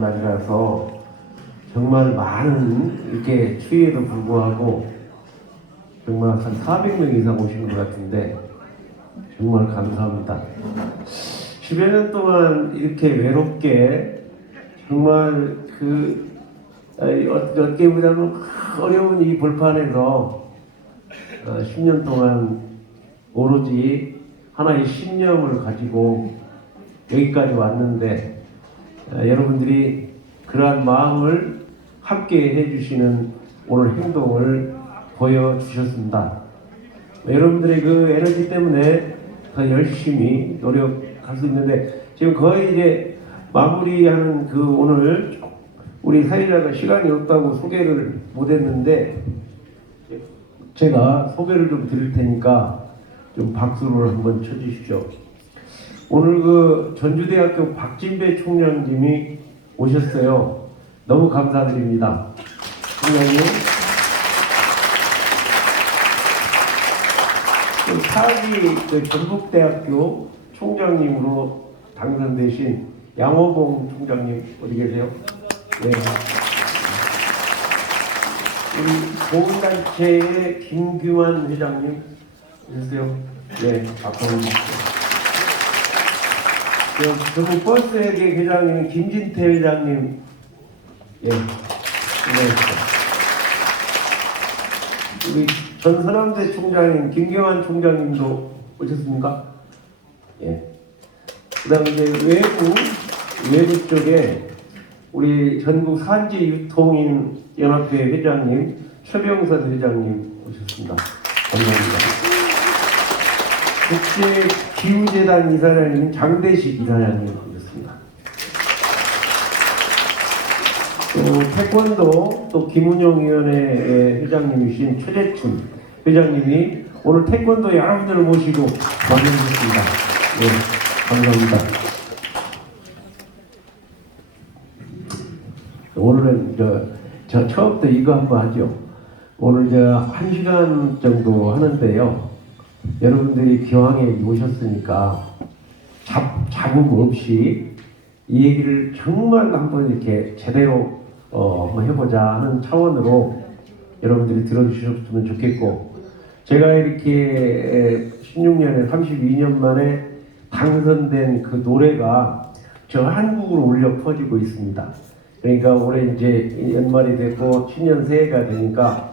중요한 날이라서 정말 많은 이렇게 추위에도 불구하고 정말 한 400명 이상 오신 것 같은데 정말 감사합니다. 10여 년 동안 이렇게 외롭게 정말 어떻게 보자면 어려운 이 벌판에서 10년 동안 오로지 하나의 신념을 가지고 여기까지 왔는데 여러분들이 그러한 마음을 함께 해주시는 오늘 행동을 보여주셨습니다. 여러분들의 그 에너지 때문에 더 열심히 노력할 수 있는데 지금 거의 이제 마무리하는 그 오늘 우리 사회자가 시간이 없다고 소개를 못했는데 제가 소개를 좀 드릴 테니까 좀 박수를 한번 쳐주십시오. 오늘 그 전주대학교 박진배 총장님이 오셨어요. 너무 감사드립니다. 총장님. 차기 그 전북대학교 총장님으로 당선되신 양호봉 총장님 어디 계세요? 네. 우리 보훈단체의 김규환 회장님 계세요? 네, 앞으로. 전북 버스에게 회장님 김진태 회장님, 예, 네. 우리 전서남대 총장님 김경환 총장님도 오셨습니까? 예. 그다음에 이제 외부 쪽에 우리 전국 산지 유통인 연합회 회장님 최병선 회장님 오셨습니다. 감사합니다. 국제 기후재단 이사장님 장대식 이사장님 오셨습니다. 또 태권도 또 김운영위원회 회장님이신 최재춘 회장님이 오늘 태권도 여러분들을 모시고 만나주셨습니다. 네, 감사합니다. 오늘은 저 처음부터 이거 한번 하죠. 오늘 1시간 정도 하는데요. 여러분들이 기왕에 오셨으니까 잡음 없이 이 얘기를 정말 한번 이렇게 제대로 한번 해보자 하는 차원으로 여러분들이 들어주셨으면 좋겠고, 제가 이렇게 16년에 32년 만에 당선된 그 노래가 저 한국으로 울려 퍼지고 있습니다. 그러니까 올해 이제 연말이 되고 신년 새해가 되니까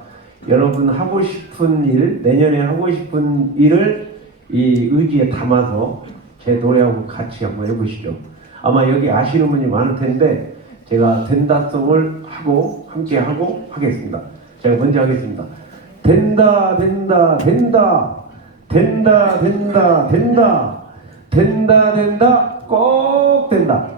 여러분 하고 싶은 일, 내년에 하고 싶은 일을 이 의지에 담아서 제 노래하고 같이 한번 해보시죠. 아마 여기 아시는 분이 많을 텐데 제가 된다송을 하고 함께 하고 하겠습니다. 제가 먼저 하겠습니다. 된다 된다 된다 된다 된다 된다 된다 된다 꼭 된다.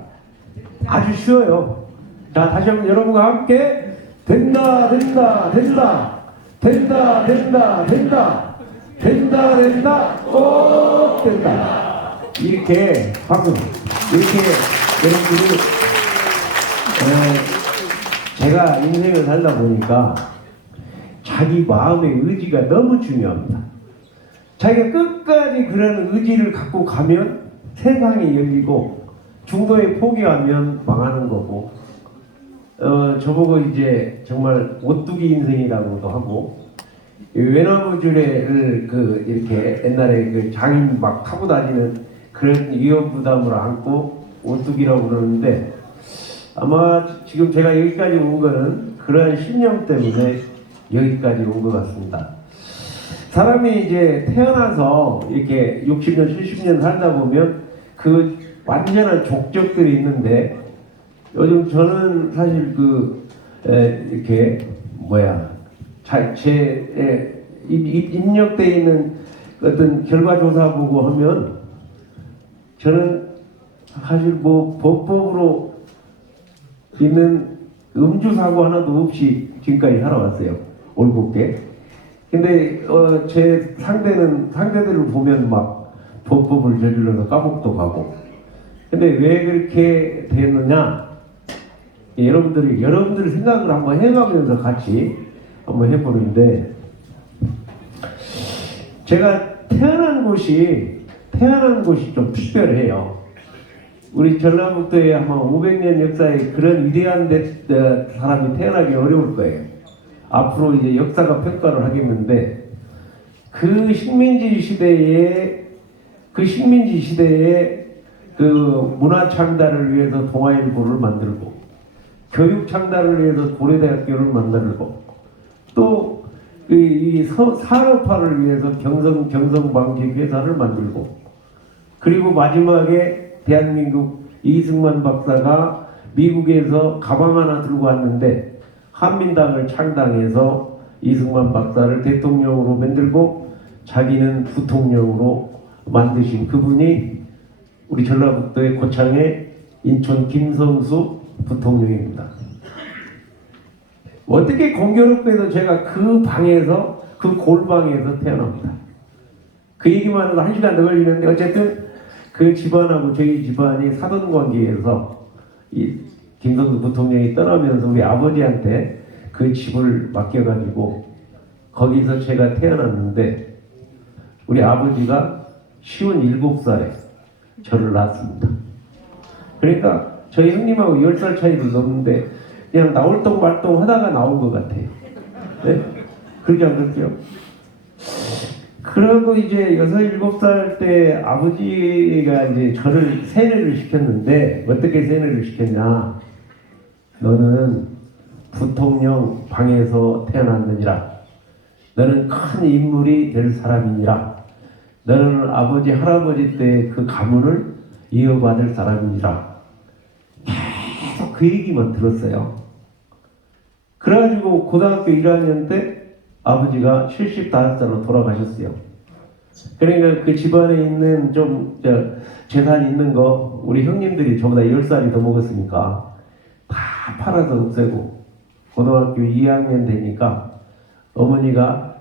아주 쉬워요. 자, 다시 한번 여러분과 함께 된다 된다 된다 된다 된다 된다 된다 된다 꼭 된다. 이렇게 박수. 이렇게 여러분들이 제가 인생을 살다 보니까 자기 마음의 의지가 너무 중요합니다. 자기가 끝까지 그런 의지를 갖고 가면 세상이 열리고 중도에 포기하면 망하는 거고, 저보고 이제 정말 오뚜기 인생이라고도 하고, 외나무줄을 이렇게 옛날에 그 장인 막 타고 다니는 그런 위험 부담을 안고 오뚜기라고 그러는데, 아마 지금 제가 여기까지 온 거는 그러한 신념 때문에 여기까지 온 것 같습니다. 사람이 이제 태어나서 이렇게 60년, 70년 살다 보면 그 완전한 족적들이 있는데, 요즘 저는 사실 이렇게 제 입력되어 있는 어떤 결과조사 보고 하면 저는 사실 법법으로 있는 음주사고 하나도 없이 지금까지 살아왔어요. 올곧게. 근데 제 상대들을 보면 막 법법을 저질러서 감옥도 가고. 근데 왜 그렇게 됐느냐? 여러분들이 생각을 한번 해가면서 같이 한번 해보는데, 제가 태어난 곳이 좀 특별해요. 우리 전라북도에 아마 500년 역사에 그런 위대한 사람이 태어나기 어려울 거예요. 앞으로 이제 역사가 평가를 하겠는데, 그 식민지 시대에 그 문화 창달을 위해서 동아일보를 만들고, 교육 창달을 위해서 고려대학교를 만들고, 또 이 산업화를 위해서 경성방직 회사를 만들고, 그리고 마지막에 대한민국 이승만 박사가 미국에서 가방 하나 들고 왔는데 한민당을 창당해서 이승만 박사를 대통령으로 만들고 자기는 부통령으로 만드신 그분이 우리 전라북도의 고창의 인천 김성수 부통령입니다. 어떻게 공교롭게도 제가 그 방에서, 그 골방에서 태어납니다. 그 얘기만 해도 1시간 더 걸리는데, 어쨌든 그 집안하고 저희 집안이 사돈 관계에서 이 김성수 부통령이 떠나면서 우리 아버지한테 그 집을 맡겨가지고 거기서 제가 태어났는데, 우리 아버지가 57살에 저를 낳았습니다. 그러니까 저희 형님하고 10살 차이도 넘는데 그냥 나올 똥 말똥 하다가 나온 것 같아요. 네? 그러지 않겠어요? 그러고 이제 6, 7살 때 아버지가 이제 저를 세뇌를 시켰는데, 어떻게 세뇌를 시켰냐? 너는 부통령 방에서 태어났느니라. 너는 큰 인물이 될 사람이니라. 너는 아버지, 할아버지 때 그 가문을 이어받을 사람이니라. 계속 그 얘기만 들었어요. 그래가지고 고등학교 1학년 때 아버지가 75살로 돌아가셨어요. 그러니까 그 집안에 있는 좀 재산 있는 거 우리 형님들이 저보다 10살이 더 먹었으니까 다 팔아서 없애고, 고등학교 2학년 되니까 어머니가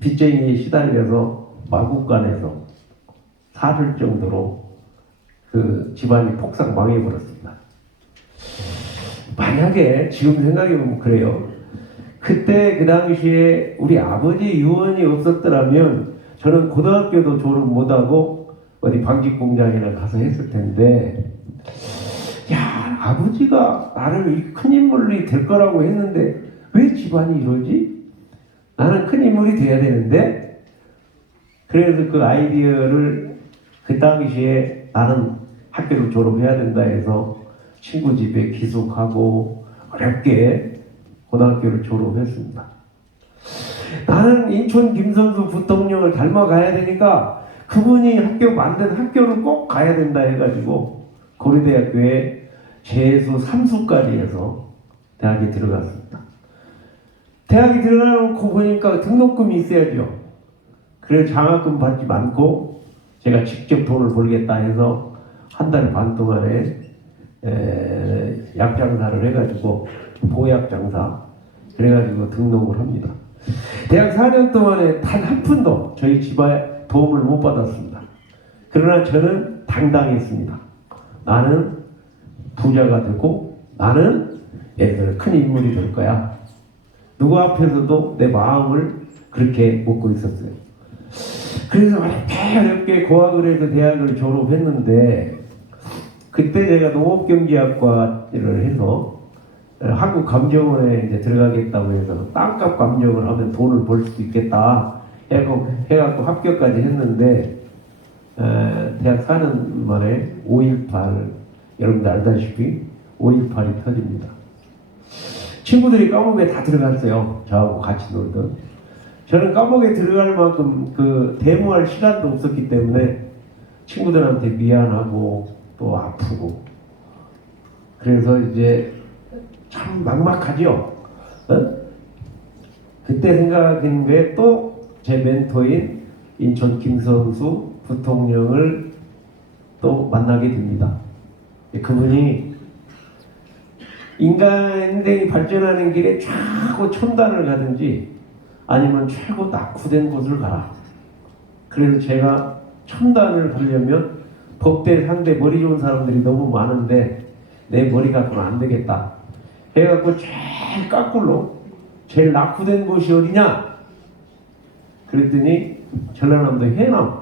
빚쟁이에 시달려서 마구간에서 사줄 정도로 그 집안이 폭삭 망해버렸습니다. 만약에 지금 생각해보면 그래요. 그때 그 당시에 우리 아버지 유언이 없었더라면 저는 고등학교도 졸업 못하고 어디 방직 공장이나 가서 했을 텐데, 야, 아버지가 나를 큰 인물이 될 거라고 했는데 왜 집안이 이러지? 나는 큰 인물이 돼야 되는데. 그래서 그 아이디어를 그 당시에 나는 학교를 졸업해야 된다 해서 친구 집에 기숙하고 어렵게 고등학교를 졸업했습니다. 나는 인천 김성수 부통령을 닮아가야 되니까 그분이 만든 학교를 꼭 가야 된다 해가지고 고려대학교에 재수 3수까지 해서 대학에 들어갔습니다. 대학에 들어가놓고 보니까 등록금이 있어야죠. 그래서 장학금 받지 않고 제가 직접 돈을 벌겠다 해서 한 달 반 동안에 약장사를 해가지고 보약장사 그래가지고 등록을 합니다. 대학 4년 동안에 단 한 푼도 저희 집에 도움을 못 받았습니다. 그러나 저는 당당했습니다. 나는 부자가 되고 나는 예를 큰 인물이 될 거야. 누구 앞에서도 내 마음을 그렇게 먹고 있었어요. 그래서 어렵게 고학을 해서 대학을 졸업했는데, 그때 제가 농업경제학과를 해서 한국감정원에 이제 들어가겠다고 해서 땅값 감정을 하면 돈을 벌 수도 있겠다 해갖고 합격까지 했는데, 대학 4년 만에 5.18, 여러분들 알다시피 5.18이 터집니다. 친구들이 감옥에 다 들어갔어요. 저하고 같이 놀던. 저는 감옥에 들어갈 만큼 그 대모할 시간도 없었기 때문에 친구들한테 미안하고 또 아프고, 그래서 이제 참 막막하죠. 그때 생각한 게 또 제 멘토인 인천 김성수 부통령을 또 만나게 됩니다. 그분이 인간이 발전하는 길에 최고 첨단을 가든지 아니면 최고 낙후된 곳을 가라. 그래서 제가 첨단을 가려면 법대 상대 머리 좋은 사람들이 너무 많은데 내 머리 갖고는 안 되겠다 해갖고 제일 까꿀로 제일 낙후된 곳이 어디냐? 그랬더니 전라남도 해남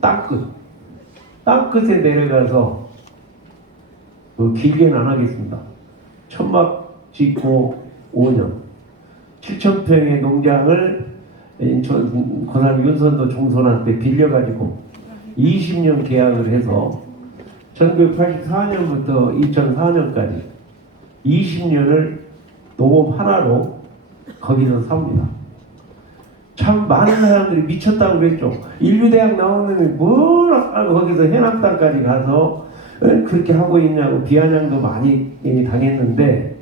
땅끝에 내려가서 길게는 안 하겠습니다. 천막 짓고 5년, 7,000평의 농장을 고삼 윤선도 종선한테 빌려가지고 20년 계약을 해서 1984년부터 2004년까지 20년을 농업 하나로 거기서 삽니다. 참 많은 사람들이 미쳤다고 그랬죠. 인류대학 나오는 놈이 뭘 하고 거기서 해남 땅까지 가서 그렇게 하고 있냐고 비아냥도 많이 당했는데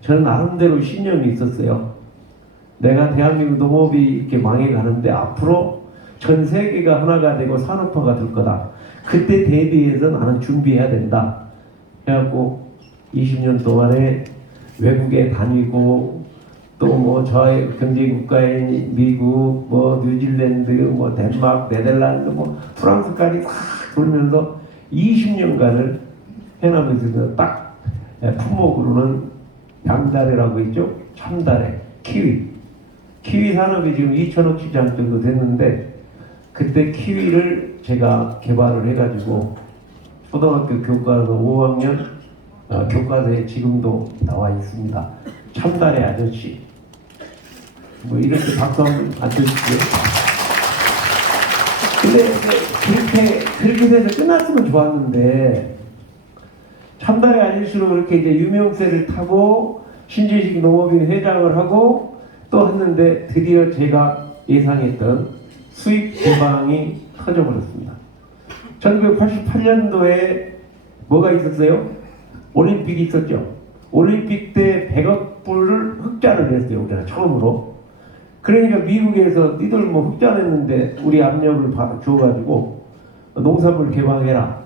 저는 나름대로 신념이 있었어요. 내가 대한민국 농업이 이렇게 망해가는데 앞으로 전 세계가 하나가 되고 산업화가 될 거다. 그때 대비해서 나는 준비해야 된다. 해갖고 20년 동안에 외국에 다니고 또 뭐 저의 경제국가인 미국, 뭐 뉴질랜드, 뭐 덴마크, 네덜란드, 뭐 프랑스까지 다 돌면서 20년간을 해남에서 딱 품목으로는 양다래라고 있죠. 참다래, 키위 산업이 지금 2천억 시장 정도 됐는데 그때 키위를 제가 개발을 해가지고 초등학교 교과서 5학년 교과서에 지금도 나와 있습니다. 참다래 아저씨. 뭐 이렇게 박수 한번 안 쳐주시고요. 근데 그렇게 돼서 끝났으면 좋았는데 참다래 아저씨로 그렇게 이제 유명세를 타고 신재식 농업인 회장을 하고 또 했는데 드디어 제가 예상했던 수입 개방이 터져버렸습니다. 1988년도에 뭐가 있었어요? 올림픽이 있었죠. 올림픽 때 100억 불을 흑자를 냈어요. 우리가 처음으로. 그러니까 미국에서 니들 뭐 흑자 냈는데 우리 압력을 줘가지고 농산물 개방해라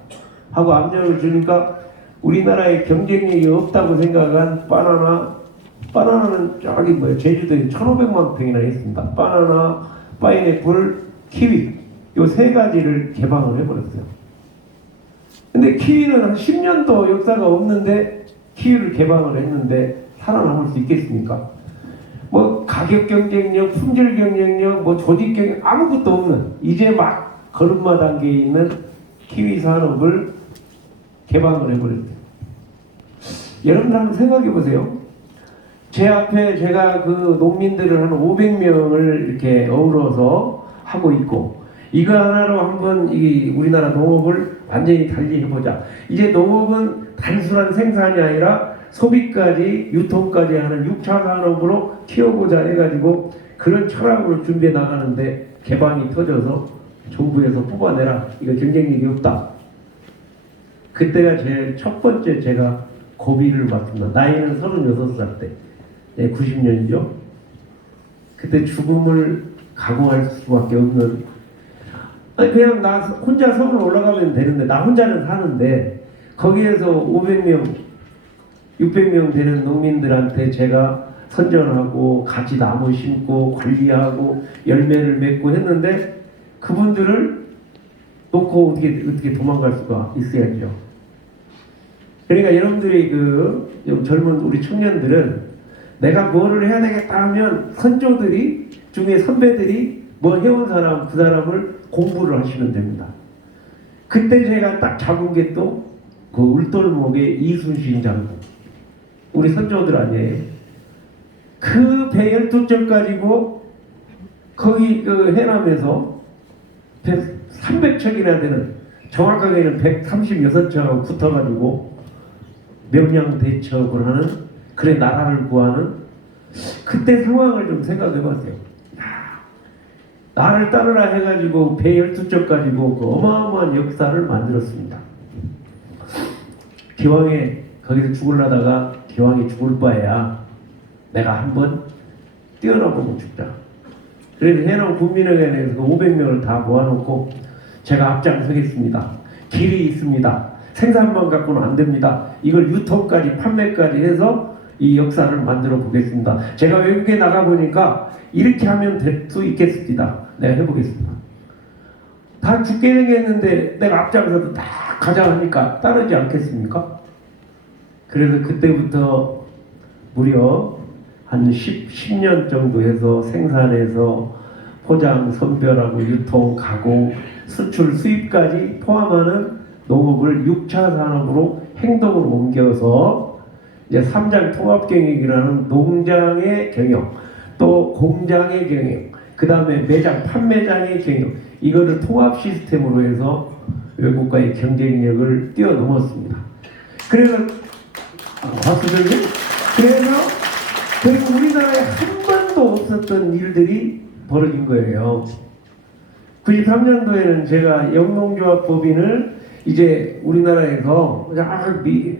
하고 압력을 주니까 우리나라에 경쟁력이 없다고 생각한 바나나는 저기 뭐야 제주도에 1,500만 평이나 있습니다. 바나나, 파인애플, 키위 요 세 가지를 개방을 해버렸어요. 근데 키위는 한 10년도 역사가 없는데 키위를 개방을 했는데 살아남을 수 있겠습니까? 뭐 가격 경쟁력, 품질 경쟁력, 뭐 조직 경쟁 아무것도 없는 이제 막 걸음마 단계에 있는 키위 산업을 개방을 해버렸어요. 여러분 한번 생각해 보세요. 제 앞에 제가 그 농민들을 한 500명을 이렇게 어우러서 하고 있고 이거 하나로 한번 이 우리나라 농업을 완전히 달리 해보자. 이제 농업은 단순한 생산이 아니라 소비까지 유통까지 하는 6차 산업으로 키워보자 해가지고 그런 철학으로 준비해 나가는데 개방이 터져서 정부에서 뽑아내라. 이거 경쟁력이 없다. 그때가 제일 첫 번째 제가 고비를 받습니다. 나이는 36살 때. 90년이죠. 그때 죽음을 각오할 수밖에 없는 그냥 나 혼자 서울 올라가면 되는데 나 혼자는 사는데 거기에서 500명 600명 되는 농민들한테 제가 선전하고 같이 나무 심고 관리하고 열매를 맺고 했는데 그분들을 놓고 어떻게 도망갈 수가 있어야죠. 그러니까 여러분들이 그 젊은 우리 청년들은 내가 뭐를 해야 되겠다 하면 선조들이 중에 선배들이 뭐 해온 사람 그 사람을 공부를 하시면 됩니다. 그때 제가 딱 잡은 게 또 그 울돌목의 이순신 장군 우리 선조들 아니에요. 그 배 12척 가지고 거기 그 해남에서 300척이나 되는 정확하게는 136척하고 붙어가지고 명량대첩을 하는 그래 나라를 구하는 그때 상황을 좀 생각해 봤어요. 나를 따르라 해가지고 배 12척 가지고 그 어마어마한 역사를 만들었습니다. 기왕에 거기서 죽으려다가 기왕에 죽을 바에야 내가 한번 뛰어나보고 죽자. 그래서 해남 국민회관에서 그 500명을 다 모아놓고 제가 앞장서겠습니다. 길이 있습니다. 생산만 갖고는 안 됩니다. 이걸 유통까지 판매까지 해서 이 역사를 만들어 보겠습니다. 제가 외국에 나가보니까 이렇게 하면 될 수 있겠습니다. 내가 해보겠습니다. 다 죽게 생겼는데 내가 앞장서도 다 가자 하니까 따르지 않겠습니까? 그래서 그때부터 무려 한 10년 정도 해서 생산해서 포장, 선별하고 유통, 가공, 수출, 수입까지 포함하는 농업을 6차 산업으로 행동을 옮겨서 이제 3장 통합경영이라는 농장의 경영, 또 공장의 경영, 그 다음에 매장, 판매장의 경영, 이거를 통합 시스템으로 해서 외국과의 경쟁력을 뛰어넘었습니다. 그래서 박수들님, 그래서 우리나라에 한 번도 없었던 일들이 벌어진 거예요. 93년도에는 제가 영농조합법인을 이제 우리나라에서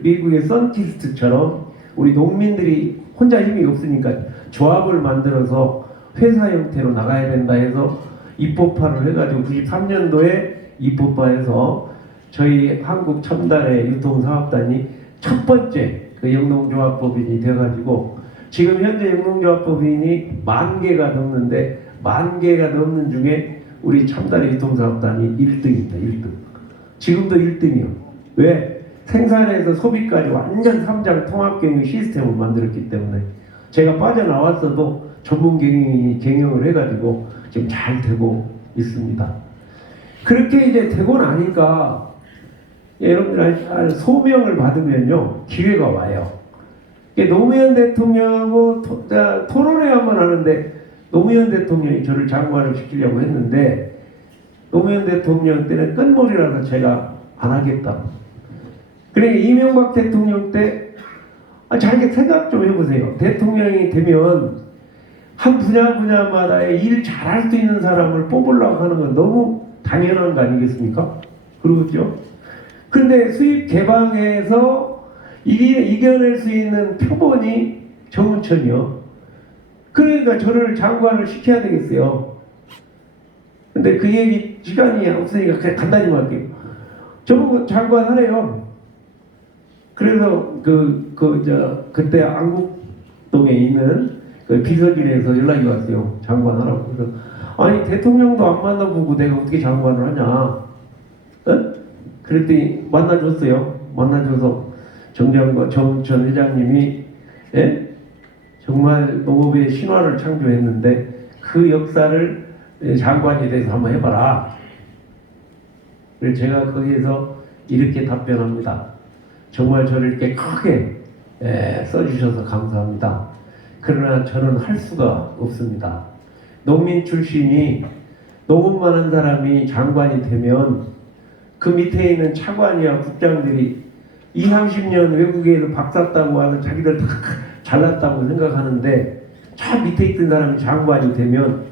미국의 선티스트처럼 우리 농민들이 혼자 힘이 없으니까 조합을 만들어서 회사 형태로 나가야 된다 해서 입법화를 해가지고 93년도에 입법화해서 저희 한국 첨단의 유통사업단이 첫 번째 그 영농조합법인이 돼가지고 지금 현재 영농조합법인이 10,000개가 넘는데 10,000개가 넘는 중에 우리 첨단의 유통사업단이 1등입니다. 1등. 지금도 1등이요. 왜? 생산에서 소비까지 완전 3장 통합경영 시스템을 만들었기 때문에 제가 빠져나왔어도 전문 경영을 해가지고 지금 잘 되고 있습니다. 그렇게 이제 되고 나니까 여러분들 소명을 받으면요 기회가 와요. 노무현 대통령하고 토론회 한번 하는데 노무현 대통령이 저를 장관을 시키려고 했는데 노무현 대통령 때는 끝물이라서 제가 안 하겠다. 그러니까 이명박 대통령 때 잘 생각 좀 해보세요. 대통령이 되면 한 분야마다의 일 잘할 수 있는 사람을 뽑으려고 하는 건 너무 당연한 거 아니겠습니까? 그렇죠? 근데 수입 개방에서 이겨낼 수 있는 표본이 정운천이요. 그러니까 저를 장관을 시켜야 되겠어요. 근데 그 얘기 시간이 없으니까 그냥 간단히 말할게요. 저보고 장관 하래요. 그래서 그때 안국동에 있는 그 비서진에서 연락이 왔어요. 장관 하라고. 그래서 아니 대통령도 안 만나보고 내가 어떻게 장관을 하냐. 어? 그랬더니 만나줬어요. 만나줘서 정장과 정천 회장님이 정말 농업의 신화를 창조했는데 그 역사를 장관이 돼서 한번 해봐라. 그래서 제가 거기에서 이렇게 답변합니다. 정말 저를 이렇게 크게 써주셔서 감사합니다. 그러나 저는 할 수가 없습니다. 농민 출신이 농업만 한 사람이 장관이 되면 그 밑에 있는 차관이야 국장들이 20, 30년 외국에서 박사 따고 와서 자기들 다 잘났다고 생각하는데 저 밑에 있던 사람이 장관이 되면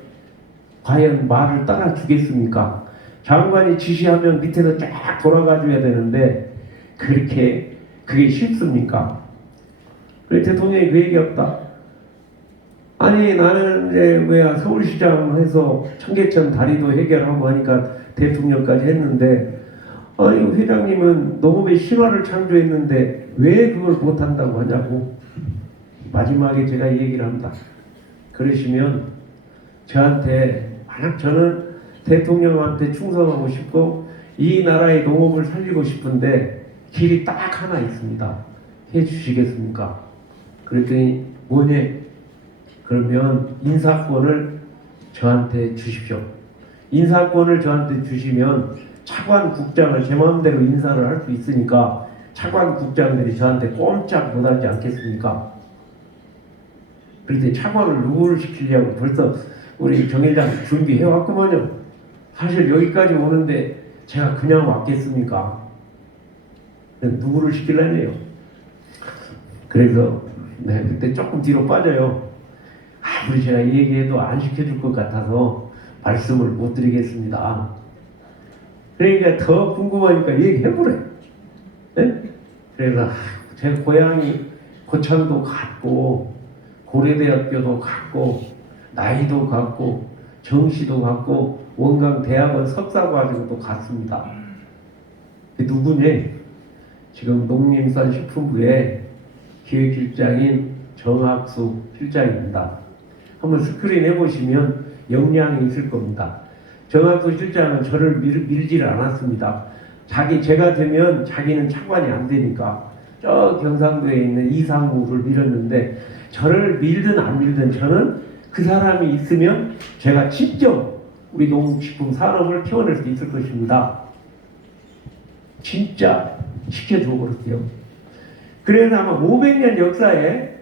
과연 말을 따라주겠습니까? 장관이 지시하면 밑에서 쫙 돌아가줘야 되는데 그게 쉽습니까? 그래서 대통령이 그 얘기했다. 아니 나는 이제 서울시장 해서 청계천 다리도 해결하고 하니까 대통령까지 했는데 아니 회장님은 농업의 신화를 창조했는데 왜 그걸 못한다고 하냐고. 마지막에 제가 이 얘기를 합니다. 그러시면 저한테 만약 저는 대통령한테 충성하고 싶고 이 나라의 농업을 살리고 싶은데 길이 딱 하나 있습니다. 해주시겠습니까? 그랬더니 뭐냐? 그러면 인사권을 저한테 주십시오. 인사권을 저한테 주시면 차관 국장을 제 마음대로 인사를 할 수 있으니까 차관 국장들이 저한테 꼼짝 못하지 않겠습니까? 그런데 차관을 누구를 시키려고 벌써 우리 정 회장 준비해왔구만요. 사실 여기까지 오는데 제가 그냥 왔겠습니까? 누구를 시키려네요. 그래서 그때 조금 뒤로 빠져요. 아무리 제가 이 얘기해도 안 시켜줄 것 같아서 말씀을 못 드리겠습니다. 그러니까 더 궁금하니까 얘기해보래. 네? 그래서 제 고향이 고창도 갔고 고려대학교도 갔고 나이도 갔고 정시도 갔고 원광대학원 석사과정도 갔습니다. 누구냐? 지금 농림산식품부의 기획실장인 정학수 실장입니다. 한번 스크린 해보시면 역량이 있을 겁니다. 정학수 실장은 저를 밀지를 않았습니다. 제가 되면 자기는 차관이 안 되니까 저 경상도에 있는 이상구를 밀었는데 저를 밀든 안 밀든 저는 그 사람이 있으면 제가 직접 우리 농식품 산업을 키워낼 수 있을 것입니다. 진짜 시켜줘 버렸어요. 그래서 아마 500년 역사에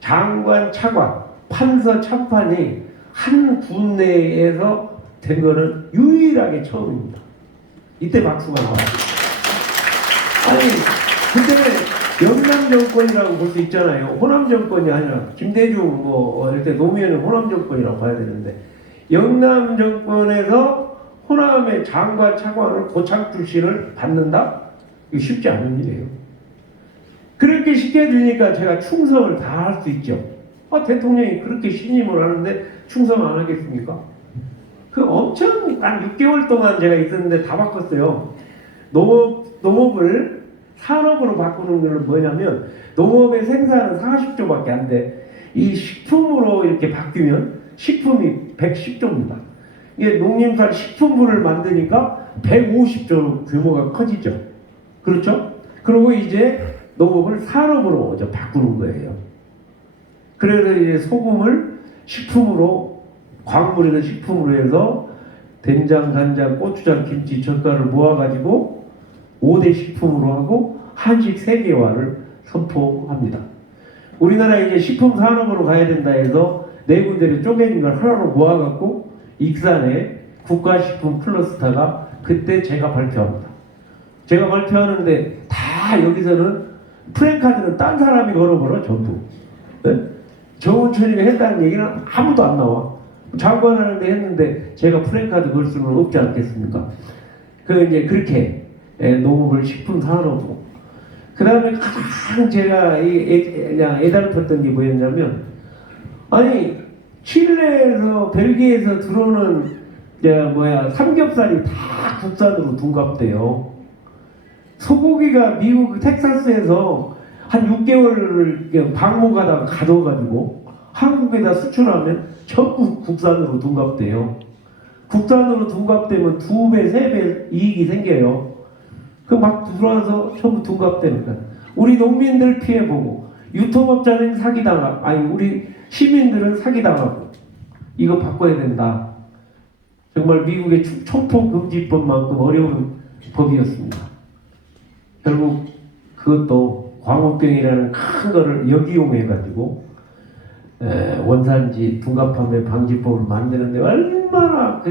장관, 차관, 판서, 참판이 한 군내에서 된 거는 유일하게 처음입니다. 이때 박수가 나와요. 아니, 그때는 영남 정권이라고 볼 수 있잖아요. 호남 정권이 아니라 김대중 이렇게 노무현은 호남 정권이라고 봐야 되는데, 영남 정권에서 호남의 장관, 차관을 고창 출신을 받는다? 이거 쉽지 않은 일이에요. 그렇게 시켜주니까 제가 충성을 다 할 수 있죠. 대통령이 그렇게 신임을 하는데 충성 안 하겠습니까? 그 엄청 한 6개월 동안 제가 있었는데 다 바꿨어요. 농업을 산업으로 바꾸는 건 뭐냐면, 농업의 생산은 40조밖에 안 돼. 이 식품으로 이렇게 바뀌면 식품이 110조입니다. 이게 농림산 식품부를 만드니까 150조 규모가 커지죠. 그렇죠? 그리고 이제 농업을 산업으로 바꾸는 거예요. 그래서 이제 소금을 식품으로, 광물에서 식품으로 해서 된장, 간장, 고추장, 김치, 젓갈을 모아가지고 5대 식품으로 하고 한식 세계화를 선포합니다. 우리나라 이제 식품 산업으로 가야 된다 해서 네 군데를 쪼개진 걸 하나로 모아갖고 익산에 국가식품 클러스터가 그때 제가 발표합니다. 제가 발표하는데 다 여기서는 프랭카드는 딴 사람이 걸어버려 전부. 네? 정운천이가 했다는 얘기는 아무도 안 나와. 장관하는데 했는데 제가 프랭카드 걸 수는 없지 않겠습니까? 이제 그렇게 농업을 식품 산업으로. 그 다음에 가장 제가 애달팠던 게 뭐였냐면, 아니 칠레에서 벨기에에서 들어오는 삼겹살이 다 국산으로 둔갑돼요. 소고기가 미국 텍사스에서 한 6개월을 방목하다가 가둬가지고 한국에다 수출하면 전부 국산으로 둔갑돼요. 국산으로 둔갑되면 2배, 3배 이익이 생겨요. 막 들어와서 전부 둔갑되는 거야. 우리 농민들 피해보고, 유통업자는 사기당하고, 우리 시민들은 사기당하고, 이거 바꿔야 된다. 정말 미국의 촉포금지법만큼 어려운 법이었습니다. 결국 그것도 광우병이라는 큰 거를 역이용해가지고 원산지 둔갑함의 방지법을 만드는데 얼마나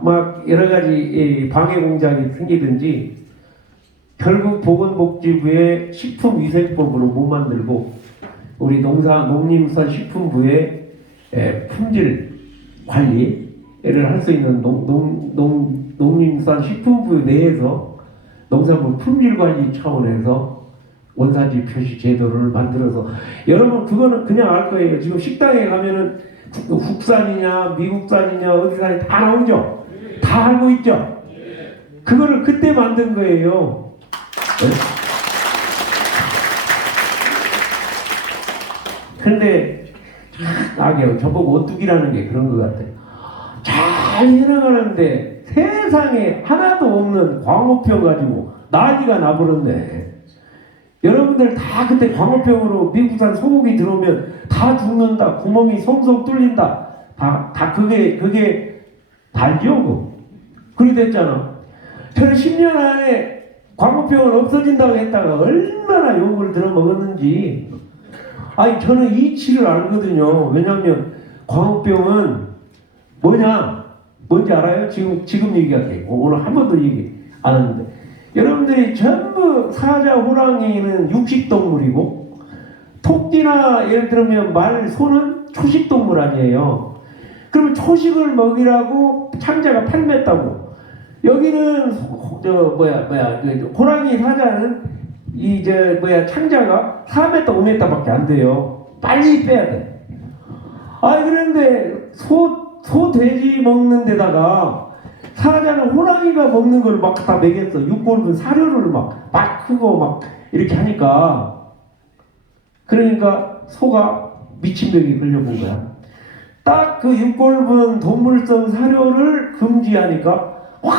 막 여러 가지 방해 공작이 생기든지 결국 보건복지부의 식품위생법으로 못 만들고 우리 농림수산식품부의 품질 관리를 할 수 있는 농림수산식품부 내에서 농산물 품질 관리 차원에서 원산지 표시 제도를 만들어서, 여러분 그거는 그냥 알 거예요. 지금 식당에 가면은 국산이냐 미국산이냐 어디산이 다 나오죠. 다 알고 있죠. 그거를 그때 만든 거예요. 네? 근데 나게요. 저보고 오뚜기라는 게 그런 것 같아요. 잘 해나가는데 세상에 하나도 없는 광우병 가지고 난리가 나버렸네. 여러분들 다 그때 광우병으로 미국산 소고기 들어오면 다 죽는다, 구멍이 송송 뚫린다, 다 그게 달죠. 그리 됐잖아. 저는 10년 안에 광우병은 없어진다고 했다가 얼마나 욕을 들어먹었는지. 저는 이치를 알거든요. 왜냐하면 광우병은 뭔지 알아요? 지금 얘기할게요. 오늘 한 번도 얘기 안 했는데, 여러분들이 전부 사자, 호랑이는 육식동물이고, 토끼나 예를 들면 말, 소는 초식동물 아니에요. 그러면 초식을 먹이라고 창자가 8m고, 여기는 호랑이, 사자는 창자가 4m, 5m밖에 안 돼요. 빨리 빼야 돼. 그런데 소, 돼지 먹는 데다가 사자는 호랑이가 먹는 걸 막 다 먹였어. 육골은 사료를 막 크고 막 이렇게 하니까, 그러니까 소가 미친병이 걸려본 거야. 딱 그 육골분 동물성 사료를 금지하니까 확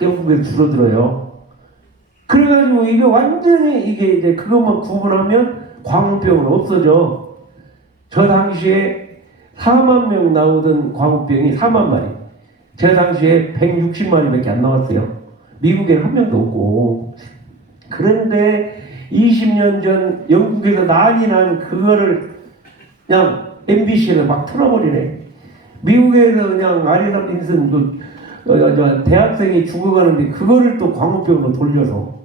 영국에 줄어들어요. 그래가지고 이게 완전히 이제 그것만 구분하면 광우병은 없어져. 저 당시에 4만 명 나오던 광우병이 4만 마리. 저 당시에 160마리밖에 안 나왔어요. 미국에는 한 명도 없고. 그런데 20년 전 영국에서 난리 난 그거를 그냥 MBC에서 막 틀어버리네. 미국에서 그냥 아리사 빈슨 대학생이 죽어가는데 그거를 또 광우병으로 돌려서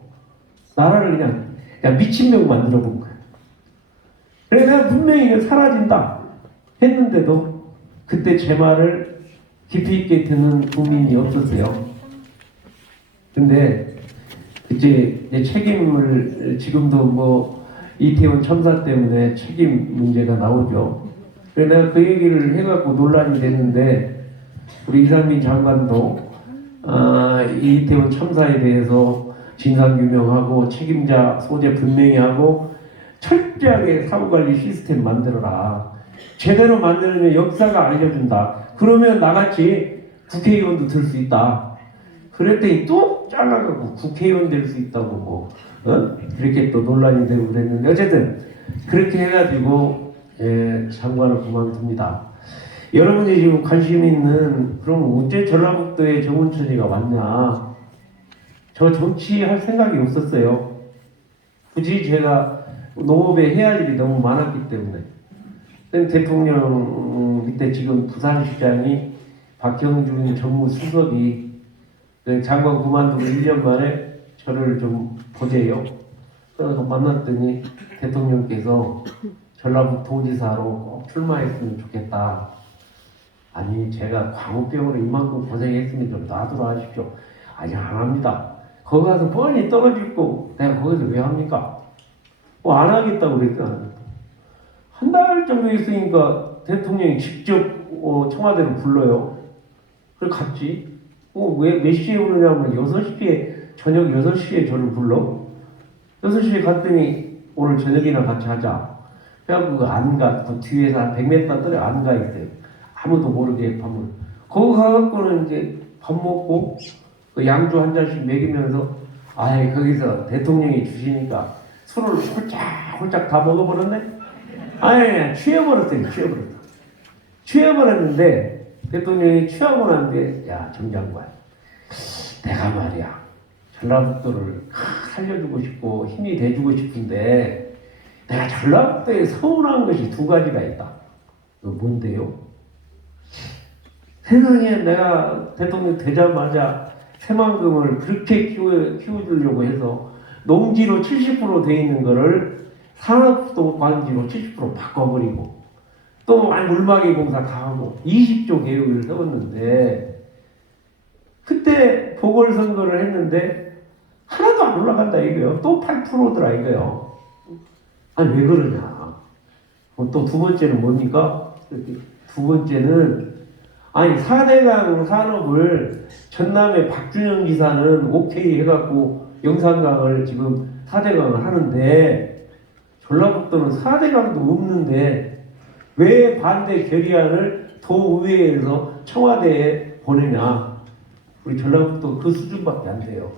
나라를 그냥 미친병 만들어 본 거야. 그래서 내가 분명히 이거 사라진다 했는데도 그때 제 말을 깊이 있게 듣는 국민이 없었어요. 근데 이제 내 책임을 지금도 뭐 이태원 참사 때문에 책임 문제가 나오죠. 그래서 내가 그 얘기를 해갖고 논란이 됐는데 우리 이상민 장관도 이태원 참사에 대해서 진상규명하고 책임자 소재 분명히 하고 철저하게 사후관리 시스템 만들어라. 제대로 만들면 역사가 알려준다. 그러면 나같이 국회의원도 될 수 있다. 그랬더니 또 잘라가고 국회의원 될 수 있다고 그렇게 또 논란이 되고 그랬는데 어쨌든 그렇게 해가지고 장관을 그만둡니다. 여러분이 지금 관심 있는 그럼 어째 전라북도에 정운천이가 왔냐? 저 정치할 생각이 없었어요. 굳이 제가 농업에 해야 할 일이 너무 많았기 때문에. 대통령 밑에 지금 부산시장이 박형준 정무수석이 장관 그만두고 1년 만에 저를 좀 보재요. 그래서 만났더니 대통령께서 전라북도지사로 꼭 출마했으면 좋겠다. 아니 제가 광우병으로 이만큼 고생했으니 좀 놔두라 하십시오. 아니 안 합니다. 거기 가서 뻔히 떨어질 거 내가 거기서 왜 합니까? 뭐 안 하겠다고 그랬잖아요. 한 달 정도 있으니까 대통령이 직접 청와대로 불러요. 그래 갔지. 왜 몇 시에 오느냐면 6시에 저녁 6시에 저를 불러. 6시에 갔더니 오늘 저녁이나 같이 하자. 그래갖고 안 가. 그 뒤에서 한 100m 떨어 안 가 있대요. 아무도 모르게 밥을. 거기 가갖고는 이제 밥 먹고 그 양주 한 잔씩 먹이면서 거기서 대통령이 주시니까 술을 홀짝홀짝 다 먹어버렸네. 취해버렸어요. 취해버렸는데 대통령이 취하고 난데 야 정장관 내가 말이야 전라북도를 살려주고 싶고 힘이 돼주고 싶은데 내가 전라북도에 서운한 것이 두 가지가 있다. 그거 뭔데요? 세상에 내가 대통령 되자마자 새만금을 그렇게 키워주려고 해서 농지로 70% 돼 있는 거를 산업도 관지로 70% 바꿔버리고 또 물막이 공사 다 하고 20조 계획을 세웠는데 그때 보궐선거를 했는데 하나도 안 올라간다 이거요. 또 8%더라 이거요. 왜 그러냐. 또 두 번째는 뭡니까? 두 번째는 4대강 산업을 전남의 박준영 지사는 오케이 해갖고 영산강을 지금 4대강을 하는데 전라북도는 4대강도 없는데 왜 반대 결의안을 도의회에서 청와대에 보내냐. 우리 전라북도 그 수준밖에 안 돼요.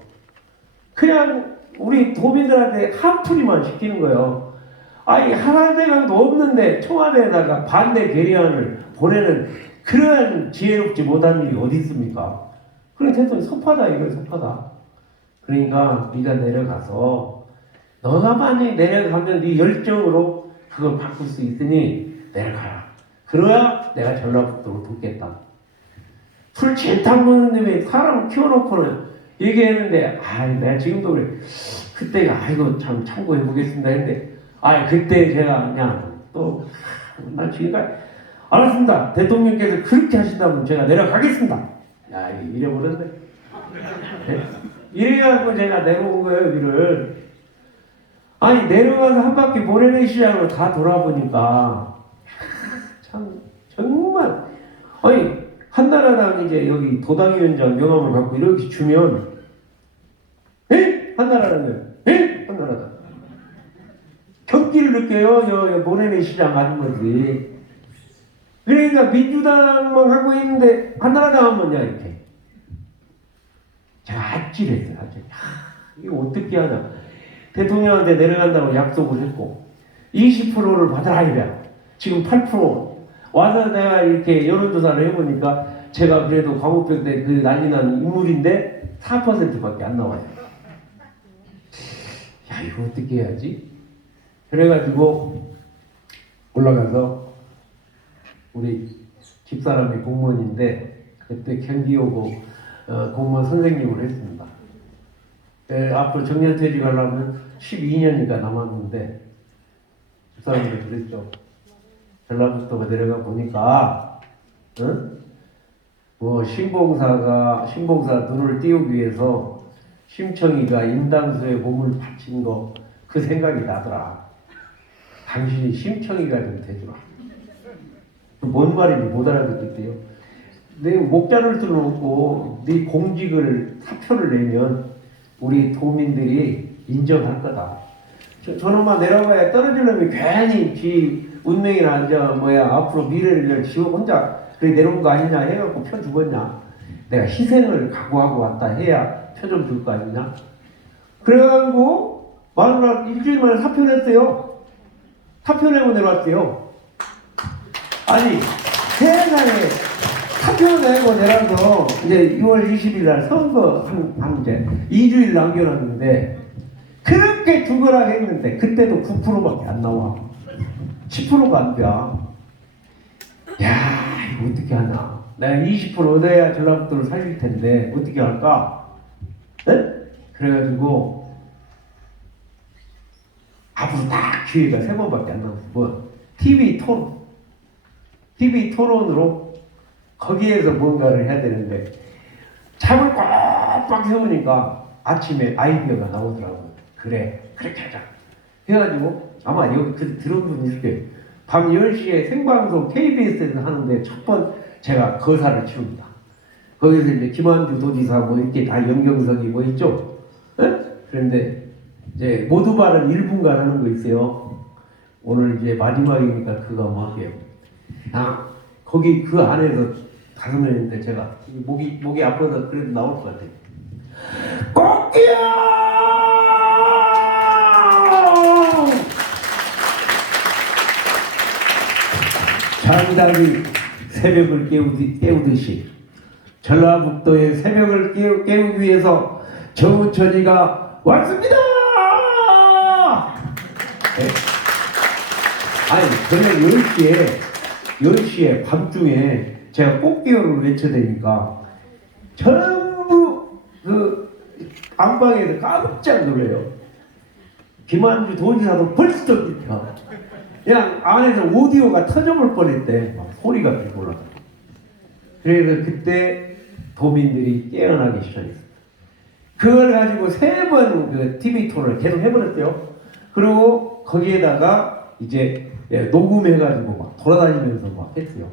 그냥 우리 도민들한테 한풀이만 시키는 거예요. 4대강도 없는데 청와대에다가 반대 결의안을 보내는 그러한 지혜롭지 못한 일이 어디 있습니까? 그래 대통령 섭하다 이거예요. 섭하다. 그러니까 네가 내려가서 너가 만약에 내려가면 네 열정으로 그걸 바꿀 수 있으니 내려가라. 그래야 내가 전라북도를 돕겠다. 술 진탕 먹는데 왜 사람 키워놓고는 얘기했는데 내가 지금도 그래. 그때 참 참고해보겠습니다 했는데 그때 제가 그냥 또 나 지금까지 알았습니다. 대통령께서 그렇게 하신다면 제가 내려가겠습니다. 이거 잃어버렸네. 이래갖고 제가 내려온 거예요, 여기를. 내려가서 한 바퀴 모래내 시장으로 다 돌아보니까 참 정말 한나라당 이제 여기 도당위원장 명함을 갖고 이렇게 주면 한나라당이요. 한나라당. 경기를 느껴요. 모래내 시장 아줌마들이. 그러니까 민주당만 갖고 있는데 한나라당 하면 이렇게. 제가 아찔했어요. 이거 어떻게 하냐. 대통령한테 내려간다고 약속을 했고 20%를 받아라 이래. 지금 8% 와서 내가 이렇게 여론조사를 해보니까 제가 그래도 광우병 때 그 난리난 인물인데 4%밖에 안 나와요. 야, 이거 어떻게 해야지? 그래가지고 올라가서 우리 집사람이 공무원인데 그때 경기 오고 공무원 선생님을 했습니다. 앞으로 정년퇴직하려면 12년이가 남았는데 집사람들 그랬죠. 전라북도가 내려가 보니까 뭐 신봉사 눈을 띄우기 위해서 심청이가 임당수에 몸을 바친 거 그 생각이 나더라. 당신이 심청이가 좀 되주라. 뭔 말인지 못 알아듣겠대요. 내 목자를 틀어놓고 네 공직을 사표를 내면 우리 도민들이 인정할 거다. 저놈아 내려가야 떨어지려면 괜히 지 운명이나 앞으로 미래를 지 혼자 그래 내려온 거 아니냐 해갖고 표 죽었냐. 내가 희생을 각오하고 왔다 해야 표 좀 줄 거 아니냐. 그래가지고 마누라 일주일 만에 사표 냈어요. 사표 내고 내려왔어요. 아니 세상에 사표 내고 내려서 이제 6월 20일 날 선거 한 이제 2주일 남겨놨는데 그렇게 죽으라 했는데 그때도 9%밖에 안 나와. 10%가 안 돼. 야, 이거 어떻게 하나. 내가 20% 얻어야 전라북도를 살릴 텐데 어떻게 할까? 네? 그래가지고 앞으로 딱 기회가 3번밖에 안 남았어. 뭐 TV 토론으로 거기에서 뭔가를 해야 되는데 잠을 꽉꽉 세우니까 아침에 아이디어가 나오더라고요. 그래 그렇게 하자 해가지고 아마 여기 들은 분 있을 거예요. 밤 10시에 생방송 KBS에서 하는데 첫 번 제가 거사를 치릅니다. 거기서 이제 김한주 도지사 뭐 이렇게 다 연경석이 뭐 있죠. 에? 그런데 이제 모두 발언 1분간 하는 거 있어요. 오늘 이제 마지막이니까 그거 한번 할게요. 거기 그 안에서 5명인데 제가 목이 아파서 그래도 나올 것 같아요. 꽃기야! 장닭이 새벽을 깨우듯이 전라북도의 새벽을 깨우기 위해서 정우천이가 왔습니다! 네? 아니, 저녁 10시에 밤중에 제가 꽃기어를 외쳐대니까 전부 그 안방에서 깜짝 놀래요. 김한주 도지사도 벌써 뛰쳐. 그냥 안에서 오디오가 터져볼 뻔했대. 막 소리가 들고 올라가. 그래서 그때 도민들이 깨어나기 시작했어요. 그걸 가지고 3번 그 TV 토론을 계속 해버렸대요. 그리고 거기에다가 이제 녹음해가지고 막 돌아다니면서 막 했어요.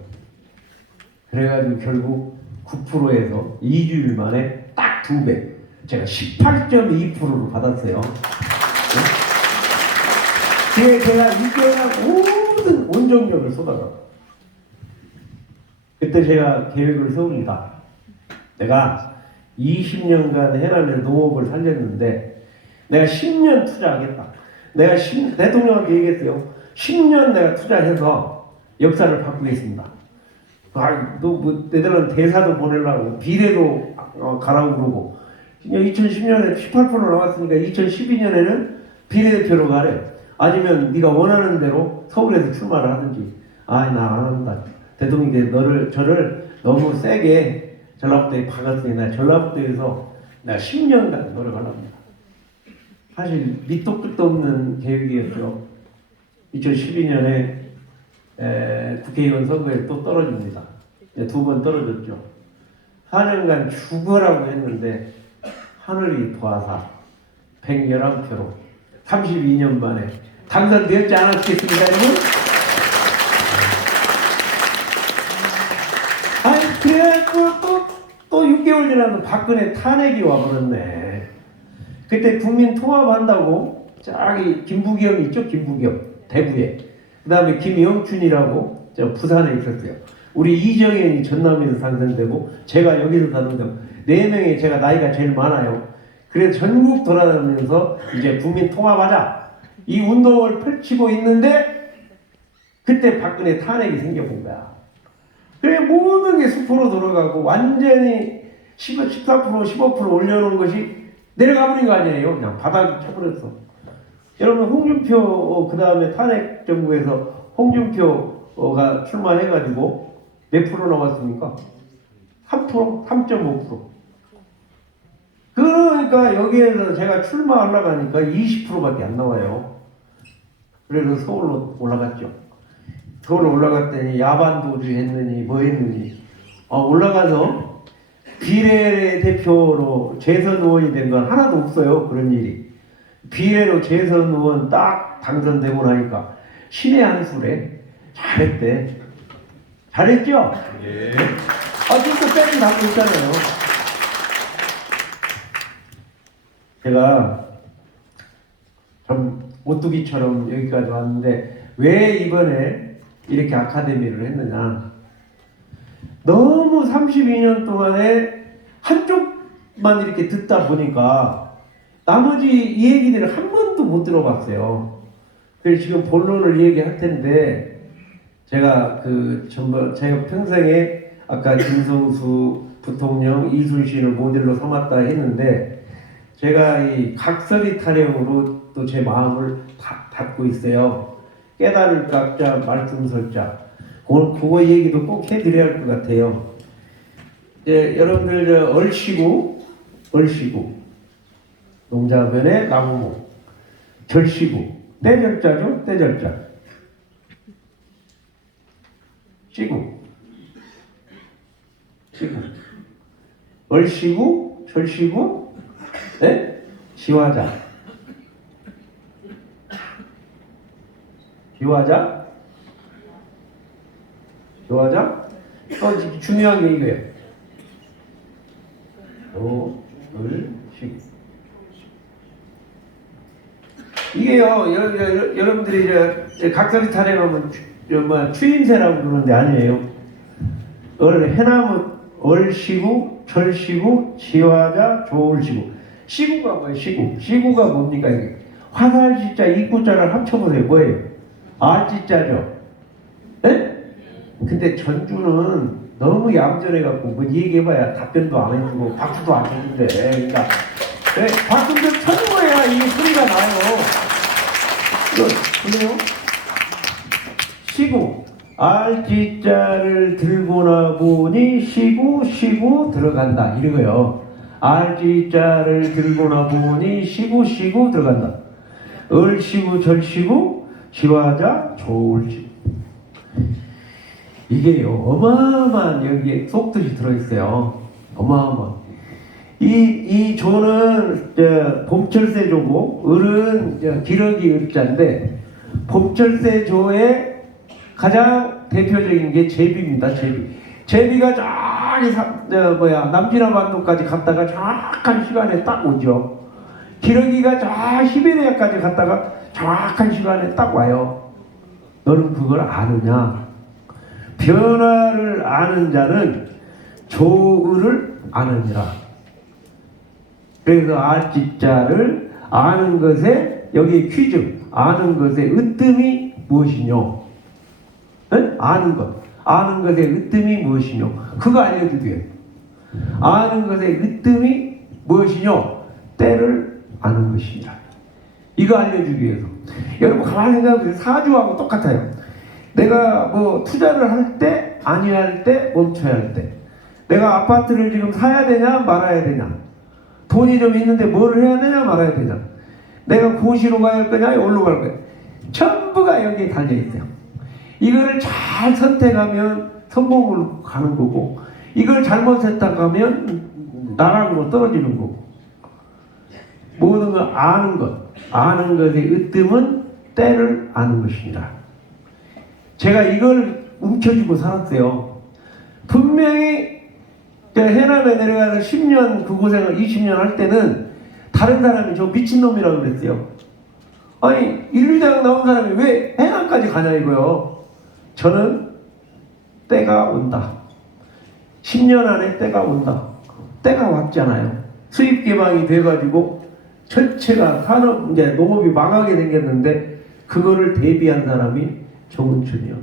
그래가지고 결국 9%에서 2주일 만에 딱 2배. 제가 18.2%로 받았어요. 네? 제가 이겨야 모든 온정력을 쏟아가. 그때 제가 계획을 세웁니다. 내가 20년간 해남에서 농업을 살렸는데 내가 10년 투자하겠다. 내가 대통령한테 얘기했어요. 10년 내가 투자해서 역사를 바꾸겠습니다. 너 뭐 네덜란드 대사도 보내려고 비례도 가라고 그러고 2010년에 18% 나왔으니까 2012년에는 비례대표로 가래. 아니면 네가 원하는 대로 서울에서 출마를 하든지. 나 안 한다. 대통령이 저를 너무 세게 전라북도에 박았으니 나 전라북도에서 내가 10년간 노력을 합니다. 사실 밑도 끝도 없는 계획이었죠. 2012년에 국회의원 선거에 또 떨어집니다. 2번 떨어졌죠. 4년간 죽으라고 했는데 하늘이 도와서 111표로 32년 만에 당선되었지 않았겠습니까, 여러분? 아니, 그래가지고 또 6개월 지나서 박근혜 탄핵이 와버렸네. 그때 국민 통합한다고 저기 김부겸 있죠? 김부겸 대구에. 그 다음에 김영춘이라고 저 부산에 있었어요. 우리 이정현이 전남에서 당선되고 제가 여기서 당선되고 4명이 제가 나이가 제일 많아요. 그래서 전국 돌아다니면서 이제 국민 통합하자 이 운동을 펼치고 있는데 그때 박근혜 탄핵이 생겨본 거야. 그래 모든 게 수포로 돌아가고 완전히 14% 15% 올려놓은 것이 내려가 버린 거 아니에요. 그냥 바닥에 쳐버렸어. 여러분 홍준표 그 다음에 탄핵 정부에서 홍준표가 출마해가지고 몇 프로 나왔습니까? 3%? 3.5%. 그러니까 여기에서 제가 출마하려고 하니까 20%밖에 안 나와요. 그래서 서울로 올라갔죠. 서울로 올라갔더니 야반도주 했느니 뭐 했느니 올라가서 비례대표로 재선 의원이 된 건 하나도 없어요. 그런 일이. 비례로 재선 의원 딱 당선되고 나니까 신의 한 수래. 잘했대. 잘했죠? 예. 지금도 뺑이 담고 있잖아요. 제가 좀 오뚜기처럼 여기까지 왔는데 왜 이번에 이렇게 아카데미를 했느냐. 너무 32년 동안에 한쪽만 이렇게 듣다 보니까 나머지 이 얘기들을 한 번도 못 들어봤어요. 그래서 지금 본론을 얘기할 텐데 제가 제가 평생에 아까 김성수 부통령, 이순신을 모델로 삼았다 했는데 제가 이 각설이 타령으로 또 제 마음을 닫고 있어요. 깨달을 각자, 말씀설자. 그거 얘기도 꼭 해드려야 할 것 같아요. 여러분들 얼씨구, 농자변의 나무목, 절씨구, 떼절자죠? 떼절자. 씨구. 얼씨구, 절씨구, 네? 지화자. 지화자? 중요한 게 이거예요. 이게요, 여러분들이 각설이 타령하면 추임새라고 그러는데 아니에요. 해나무, 얼씨구, 절씨구, 지화자, 조울씨구. 시구가 뭐예요? 시구가 뭡니까 이게? 화살지자, 입구자를 합쳐보세요. 뭐예요? 알지자죠. 에? 근데 전주는 너무 얌전해갖고 뭐 얘기해봐야 답변도 안 해주고 박수도 안 해준대. 그러니까 박수 좀 쳐줘야 이게 소리가 나요. 이거 보세요. 시구. 알지자를 들고 나보니 시구 들어간다. 이거요. 알지자를 들고 나보니 시구 들어간다. 얼씨구, 절씨구, 지화자, 조울씨구. 이게요, 어마어마한 여기에 속뜻이 들어있어요. 어마어마한. 이 조는 봄철새조고, 을은 기러기 을자인데, 봄철새조의 가장 대표적인 게 제비입니다. 제비가 저기 남진아 반도까지 갔다가 정확한 시간에 딱 오죠. 기러기가 저 시베리아까지 갔다가 정확한 시간에 딱 와요. 너는 그걸 아느냐? 변화를 아는 자는 조을을 아느니라. 그래서 알지자를 아는 것에 여기 퀴즈. 아는 것의 으뜸이 무엇이뇨? 네? 아는 것의 으뜸이 무엇이뇨? 그거 알려주게요. 아는 것의 으뜸이 무엇이뇨? 때를 아는 것이니라. 이거 알려주기 위해서. 여러분 가만히 생각해보세요. 사주하고 똑같아요. 내가 뭐 투자를 할 때, 아니어야 할 때, 멈춰야 할 때. 내가 아파트를 지금 사야 되냐, 말아야 되냐. 돈이 좀 있는데 뭘 해야 되냐, 말아야 되냐. 내가 고시로 가야 할 거냐, 어디로 갈 거냐. 전부가 여기에 달려있어요. 이거를 잘 선택하면 성공으로 가는 거고, 이걸 잘못했다고 하면 나락으로 떨어지는 거고. 모든 걸 아는 것의 으뜸은 때를 아는 것이니라. 제가 이걸 움켜쥐고 살았어요. 분명히 해남에 내려가서 10년 그 고생을 20년 할 때는 다른 사람이 저 미친놈이라고 그랬어요. 아니 인류대학 나온 사람이 왜 해남까지 가냐 이거요. 저는 때가 온다. 10년 안에 때가 온다. 때가 왔잖아요. 수입 개방이 돼가지고 전체가 산업, 이제 농업이 망하게 생겼는데 그거를 대비한 사람이 정은춘이요.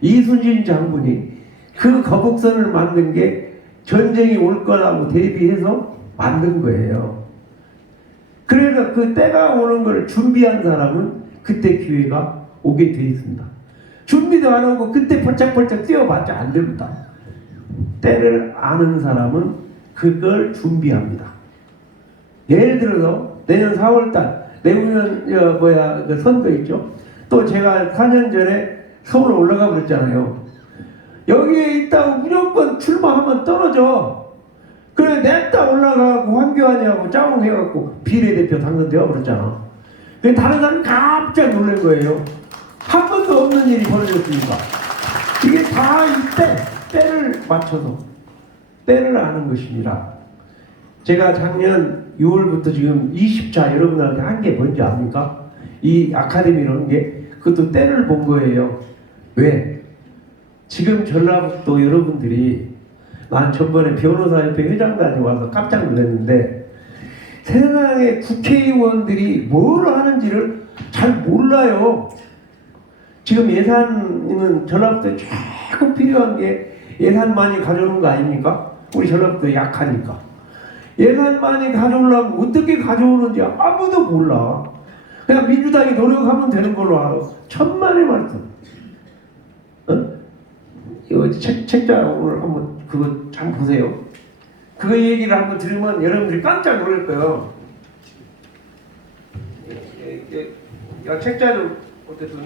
이순신 장군이 그 거북선을 만든 게 전쟁이 올 거라고 대비해서 만든 거예요. 그래서 그 때가 오는 걸 준비한 사람은 그때 기회가 오게 돼 있습니다. 준비도 안 하고 그때 번쩍번쩍 뛰어봤자 안 됩니다. 때를 아는 사람은 그걸 준비합니다. 예를 들어서 내년 4월달 내후년 그 선거 있죠. 또 제가 4년 전에 서울 올라가 버렸잖아요. 여기에 있다고 무조건 출마하면 떨어져. 그래 냈다 올라가고 황교안이하고 짜웅해갖고 비례대표 당선되어 버렸잖아. 그래 다른 사람이 깜짝 놀란 거예요. 한 번도 없는 일이 벌어졌으니까. 이게 다 이때 때를 맞춰서 때를 아는 것입니다. 제가 작년 6월부터 지금 20차 여러분한테 한 게 뭔지 압니까? 이 아카데미라는 게 그것도 때를 본 거예요. 왜? 지금 전라북도 여러분들이 난 전번에 변호사협회 회장단이 와서 깜짝 놀랐는데 세상에 국회의원들이 뭘 하는지를 잘 몰라요. 지금 예산은 전라북도에 최고 필요한 게 예산 많이 가져오는 거 아닙니까? 우리 전라북도 약하니까. 예산 많이 가져오려면 어떻게 가져오는지 아무도 몰라. 그냥 민주당이 노력하면 되는 걸로 알아. 천만의 말씀. 어? 이거 책자 오늘 한번 그거 참 보세요. 그거 얘기를 한번 들으면 여러분들이 깜짝 놀랄 거예요. 책자도 어쨌든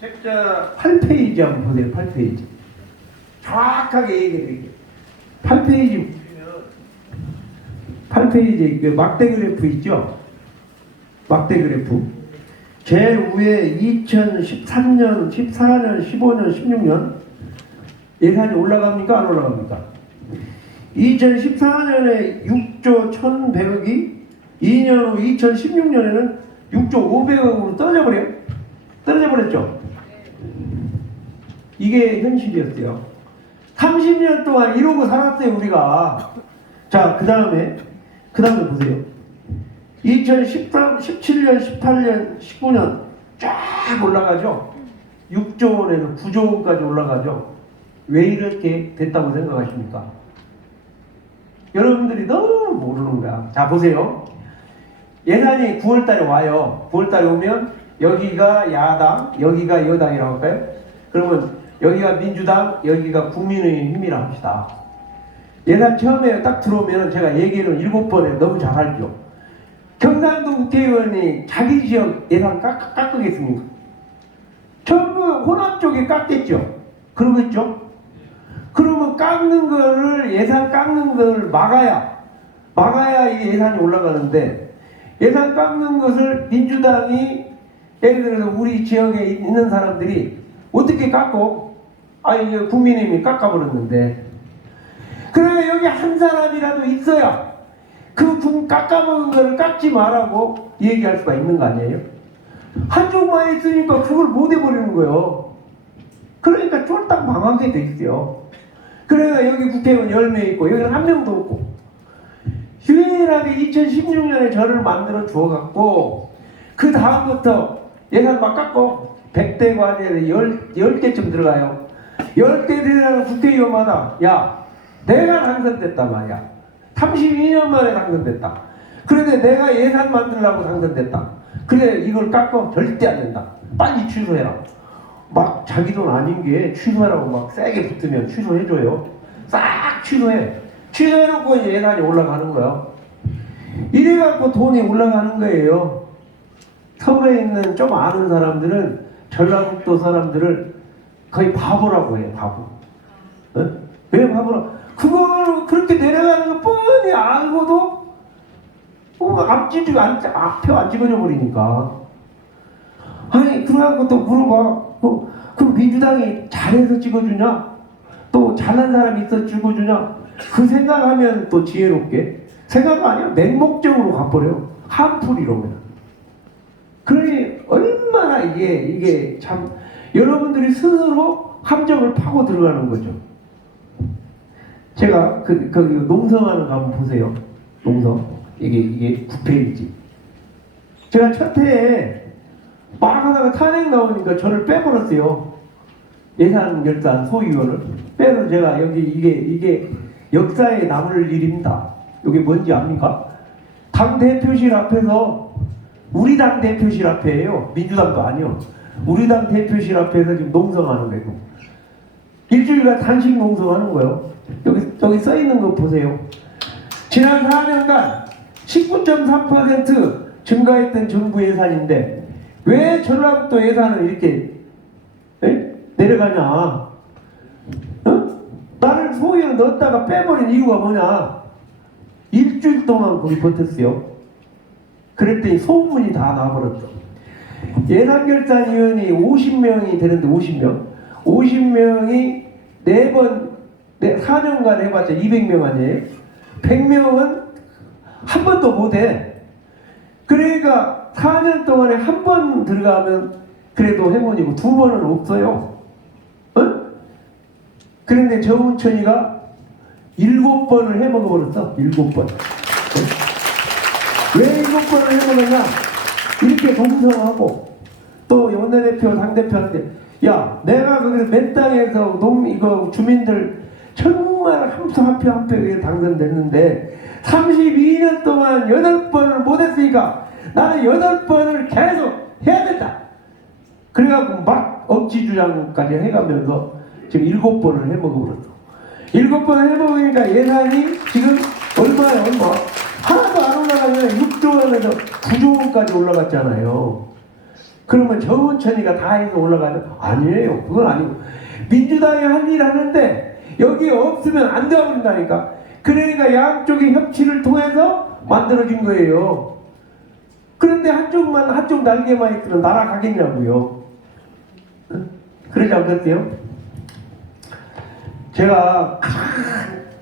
책자 8페이지 한번 보세요. 8페이지. 정확하게 얘기해드릴게요. 8페이지 보시면 8페이지 그 막대 그래프 있죠? 막대 그래프. 제일 위에 2013년, 14년, 15년, 16년 예산이 올라갑니까? 안 올라갑니까? 2014년에 6조 1100억이 2년 후 2016년에는 6조 500억으로 떨어져 버렸죠? 이게 현실이었어요. 30년 동안 이러고 살았어요, 우리가. 자, 그 다음에 보세요. 2013, 17년, 18년, 19년 쫙 올라가죠? 6조 원에서 9조 원까지 올라가죠? 왜 이렇게 됐다고 생각하십니까? 여러분들이 너무 모르는 거야. 자, 보세요. 예산이 9월달에 와요. 9월달에 오면 여기가 야당, 여기가 여당이라고 할까요? 그러면 여기가 민주당, 여기가 국민의힘이라고 합시다. 예산 처음에 딱 들어오면 제가 얘기를 7번에 너무 잘 알죠. 경상도 국회의원이 자기 지역 예산 깎겠습니까? 전부 호남 쪽에 깎겠죠. 그러겠죠? 그러면 깎는 거를 예산 깎는 걸 막아야 이게 예산이 올라가는데 예산 깎는 것을 민주당이 예를 들어서 우리 지역에 있는 사람들이 어떻게 깎고 이게 국민의힘이 깎아버렸는데 그러면 여기 한 사람이라도 있어야 그 깎아먹은 거를 깎지 말라고 얘기할 수가 있는 거 아니에요? 한쪽만 있으니까 그걸 못 해버리는 거예요. 그러니까 쫄딱 망하게 돼 있어요. 그래서 여기 국회의원 10명 있고 여기는 한 명도 없고 유일하게 2016년에 저를 만들어 주어갖고 그 다음부터 예산 막 깎고 100대 과제에 10개쯤 들어가요. 10대 들어가는 국회의원마다 야 내가 당선됐단 말이야. 32년 만에 당선됐다. 그런데 내가 예산 만들려고 당선됐다. 그래 이걸 깎고 절대 안 된다. 빨리 취소해라. 막 자기 돈 아닌 게 취소하라고 막 세게 붙으면 취소해줘요. 싹 취소해. 취소해놓고 이제 예산이 올라가는 거야. 이래갖고 돈이 올라가는 거예요. 서울에 있는 좀 아는 사람들은 전라북도 사람들을 거의 바보라고 해요. 바보. 어? 왜 바보라? 그걸 그렇게 내려가는 거 뻔히 알고도 앞표 안 찍어줘 버리니까. 아니 그래갖고 또 물어봐. 그럼 민주당이 잘해서 찍어주냐? 또 잘난 사람이 있어 찍어주냐? 그 생각하면 또 지혜롭게 생각 아니야? 맹목적으로 가버려요. 한풀이로면. 그러니 얼마나 이게 참 여러분들이 스스로 함정을 파고 들어가는 거죠. 제가 거기 농성하는 거 한번 보세요. 농성 이게 9페이지. 제가 첫 해에 막 하다가 탄핵 나오니까 저를 빼버렸어요. 예산 결산 소위원을 빼서 제가 여기 이게 역사에 남을 일입니다. 이게 뭔지 압니까? 당 대표실 앞에서, 우리 당 대표실 앞에요. 민주당도 아니요. 우리 당 대표실 앞에서 지금 농성하는 거예요. 일주일간 단식 농성하는 거예요. 여기 써 있는 거 보세요. 지난 4년간 19.3% 증가했던 정부 예산인데 왜 전라북도 예산은 이렇게 내려가냐? 나를 소위로 넣었다가 빼버린 이유가 뭐냐? 일주일 동안 거기 버텼어요. 그랬더니 소문이 다 나버렸어. 예산결산위원이 50명이 되는데 50명이 4년간 해봤자 200명 아니에요? 100명은 한 번도 못해. 그러니까 4년 동안에 한 번 들어가면 그래도 행운이고 2번은 없어요. 그런데 정운천이가 7번을 해먹어버렸어. 7번. 왜 7번을 해먹었냐? 이렇게 동성하고 또 원내대표, 당대표한테 야, 내가 거기서 맨 땅에서 이거 주민들 정말 한 표 한 표에 당선됐는데 32년 동안 8번을 못했으니까 나는 8번을 계속 해야 된다. 그래갖고 막 억지주장까지 해가면서 지금 7번을 해먹어버렸어. 7번을 해먹으니까 예산이 지금 얼마야, 얼마? 하나도 안 올라가면 6조 원에서 9조 원까지 올라갔잖아요. 그러면 정운천이가 다 해서 올라가냐? 아니에요. 그건 아니고. 민주당이 할 일 하는데 여기 없으면 안 되어버린다니까. 그러니까 양쪽의 협치를 통해서 만들어진 거예요. 그런데 한쪽 날개만 있으면 날아가겠냐고요. 그러지 않겠어요? 제가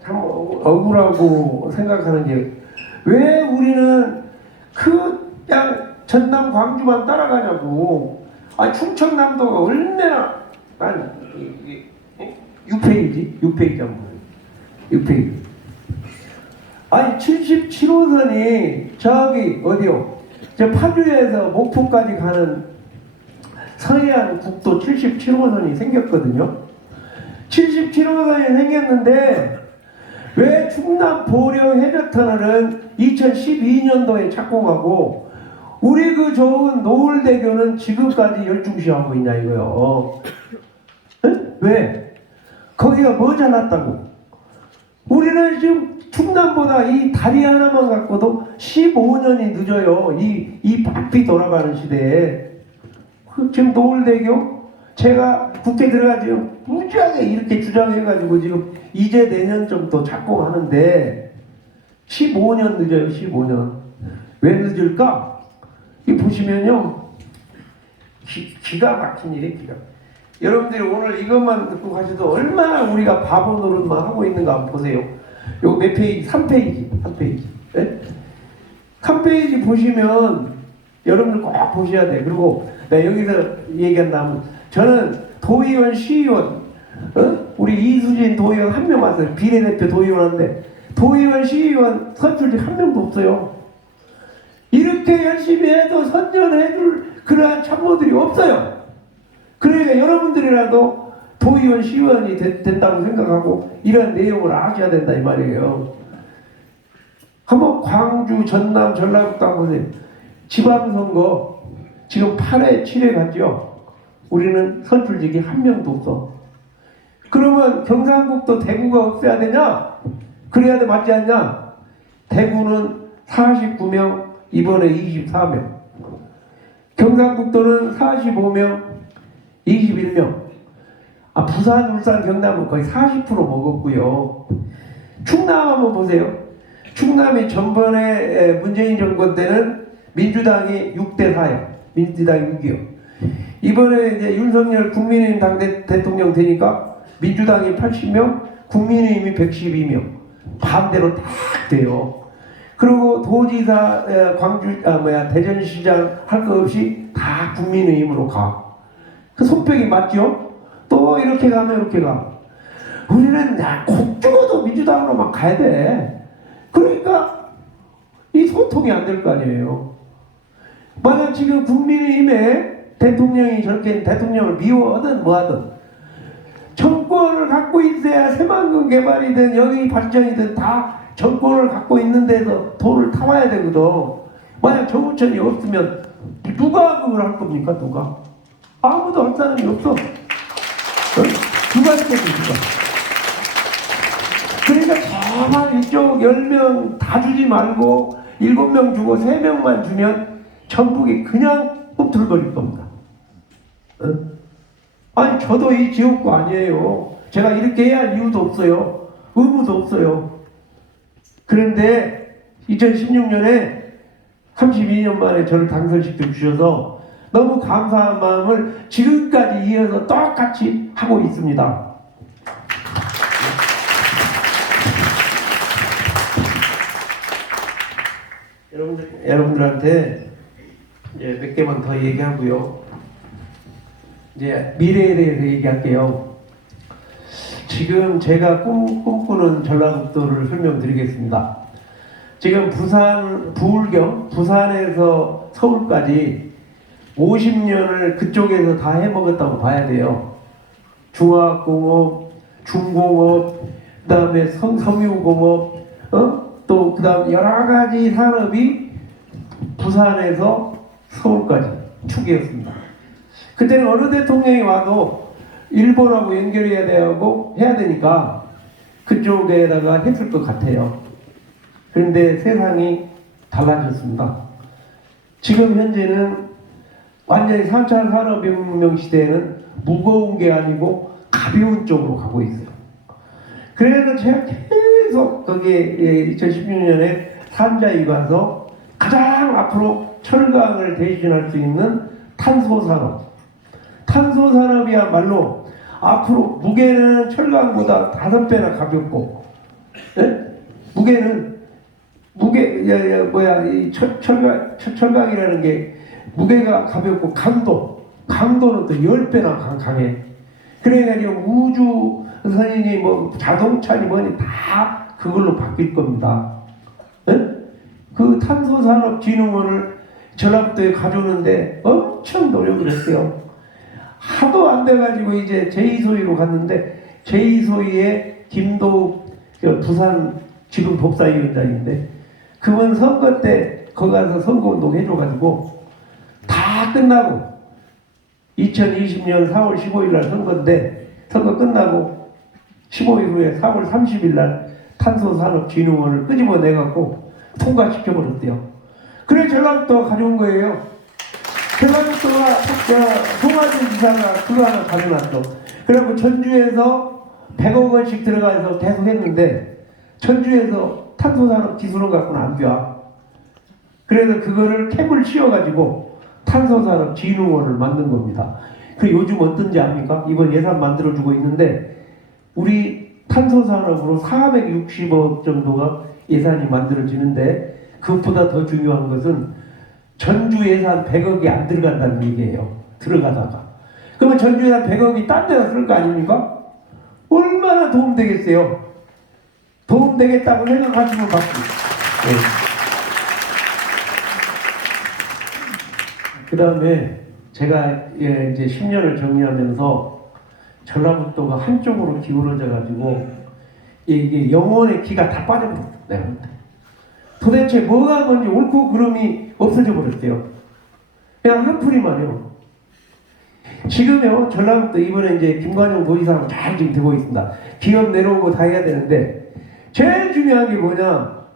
참 억울하고 생각하는 게 왜 우리는 그냥 전남 광주만 따라가냐고. 충청남도가 얼마나 6페이지 한번 6페이지. 77호선이 저기 어디요? 저 파주에서 목포까지 가는 서해안 국도 77호선이 생겼거든요. 77호선이 생겼는데 왜 충남 보령 해저터널은 2012년도에 착공하고 우리 그 좋은 노을대교는 지금까지 열중시하고 있냐 이거요. 왜? 거기가 뭐 잘났다고? 우리는 지금 충남보다 이 다리 하나만 갖고도 15년이 늦어요. 이 바삐 돌아가는 시대에. 지금 노을대교 제가 국회 들어가지고 무지하게 이렇게 주장해가지고 지금 이제 내년쯤 착공하는데 15년 늦어요. 15년. 왜 늦을까? 이 보시면요, 기가 막힌 일이에요. 여러분들이 오늘 이것만 듣고 가셔도 얼마나 우리가 바보 노릇만 하고 있는가 한번 보세요. 요거 몇 페이지? 3페이지. 네? 3페이지 보시면 여러분들 꼭 보셔야 돼. 그리고 내가 여기서 얘기한다면 저는 도의원, 시의원, 우리 이수진 도의원 한 명 왔어요. 비례대표 도의원 하는데 도의원, 시의원 선출직 한 명도 없어요. 이렇게 열심히 해도 선전해줄 그러한 참모들이 없어요. 그러니까 여러분들이라도 도의원, 시의원이 된다고 생각하고 이런 내용을 아셔야 된다 이 말이에요. 한번 광주, 전남, 전라북도 한번 보세요. 지방선거 지금 8회, 7회 갔죠. 우리는 선출직이 한 명도 없어. 그러면 경상북도 대구가 없어야 되냐? 그래야 돼, 맞지 않냐? 대구는 49명, 이번에 24명. 경상북도는 45명, 21명. 부산, 울산, 경남은 거의 40% 먹었고요. 충남 한번 보세요. 충남이 전번에 문재인 정권 때는 민주당이 6대4예요. 민주당이 6이요. 이번에 이제 윤석열 국민의힘 대통령 되니까 민주당이 80명, 국민의힘이 112명. 반대로 딱 돼요. 그리고 도지사, 대전시장 할 거 없이 다 국민의힘으로 가. 그 손뼉이 맞죠? 또 이렇게 가면 이렇게 가. 우리는 곧 죽어도 민주당으로만 가야 돼. 그러니까 이 소통이 안 될 거 아니에요. 만약 지금 국민의힘에 대통령이 저렇게 대통령을 미워하든 뭐하든 정권을 갖고 있어야 새만금 개발이든 여기 발전이든 다 정권을 갖고 있는 데서 돈을 타와야 되거든. 만약 정우천이 없으면 누가 그걸 할 겁니까? 누가? 아무도 할 사람이 없어. 어? 누가 했겠어, 누가? 그러니까 정말 이쪽 10명 다 주지 말고 7명 주고 3명만 주면 전국이 그냥 꿈틀거릴 겁니다. 어? 아니 저도 이 지역구 아니에요. 제가 이렇게 해야 할 이유도 없어요. 의무도 없어요. 그런데 2016년에 32년 만에 저를 당선시켜 주셔서 너무 감사한 마음을 지금까지 이어서 똑같이 하고 있습니다. 여러분들한테 이제 몇 개만 더 얘기하고요. 이제 미래에 대해서 얘기할게요. 지금 제가 꿈꾸는 전라북도를 설명드리겠습니다. 지금 부산에서 서울까지 50년을 그쪽에서 다 해먹었다고 봐야 돼요. 중화학공업, 중공업, 그 다음에 섬유공업, 또 그 다음 여러 가지 산업이 부산에서 서울까지 축이었습니다. 그때는 어느 대통령이 와도 일본하고 연결해야 해야 되니까 그쪽에다가 했을 것 같아요. 그런데 세상이 달라졌습니다. 지금 현재는 완전히 3차 산업혁명 시대에는 무거운 게 아니고 가벼운 쪽으로 가고 있어요. 그래서 제가 계속 거기에 2016년에 산자위 가서 가장 앞으로 철강을 대신할 수 있는 탄소산업. 탄소산업이야말로 앞으로 무게는 철강보다 5배나 가볍고, 네? 이 철강이라는 게 무게가 가볍고 강도는 또 10배나 강해. 그래가지고 우주 선인이 뭐 자동차니 뭐니 다 그걸로 바뀔 겁니다. 네? 그 탄소산업진흥원을 전라북도에 가져오는데 엄청 노력을 했어요. 하도 안 돼가지고 이제 제2소위로 갔는데 제2소위의 김도욱 부산 지금 법사위원장인데 그분 선거 때 거기 가서 선거운동 해줘가지고 다 끝나고 2020년 4월 15일 날 선거인데 선거 끝나고 15일 후에 4월 30일 날 탄소산업진흥원을 끄집어내갖고 통과시켜버렸대요. 그래 전라북도가 가져온 거예요. 전라북도가 송하진 지사가 그거 하나 가져놨어. 그리고 전주에서 100억 원씩 들어가서 계속 했는데 전주에서 탄소산업 기술원 갖고는 안 돼. 그래서 그거를 캡을 씌워가지고 탄소산업진흥원을 만든 겁니다. 그 요즘 어떤지 압니까? 이번 예산 만들어주고 있는데 우리 탄소산업으로 460억 정도가 예산이 만들어지는데 그것보다 더 중요한 것은 전주 예산 100억이 안 들어간다는 얘기예요. 들어가다가. 그러면 전주 예산 100억이 딴 데다 쓸 거 아닙니까? 얼마나 도움되겠어요? 도움되겠다고 생각하시면 받습니다. 네. 그 다음에 제가 이제 10년을 정리하면서 전라북도가 한쪽으로 기울어져가지고 이게 영혼의 기가 다 빠져버렸어요. 내가 볼 때. 도대체 뭐가 뭔지 옳고 그름이 없어져 버렸어요. 그냥 한풀이만요. 지금요 전라북도 이번에 이제 김관영 도지사하고 잘 지금 되고 있습니다. 기업 내려온 거 다 해야 되는데 제일 중요한 게 뭐냐?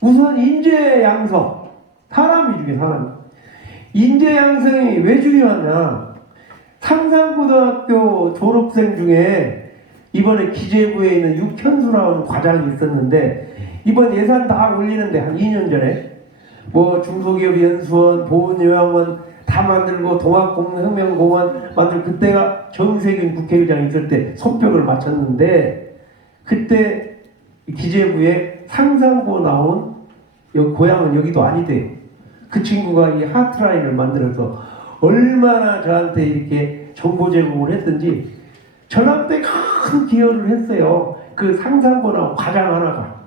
우선 인재 양성. 사람이 중요해. 사람. 인재 양성이 왜 중요하냐? 상산고등학교 졸업생 중에 이번에 기재부에 있는 육현수라는 과장이 있었는데 이번 예산 다 올리는데 한 2년 전에 뭐 중소기업 연수원, 보훈요양원 다 만들고 동학혁명공원 만들고 그때가 정세균 국회의장이 있을 때 손뼉을 맞췄는데 그때 기재부에 상산고 나온 고향은 여기도 아니대. 그 친구가 이 하트라인을 만들어서 얼마나 저한테 이렇게 정보 제공을 했든지 전라북도에 큰 기여를 했어요. 그 상산고 나온 과장 하나가.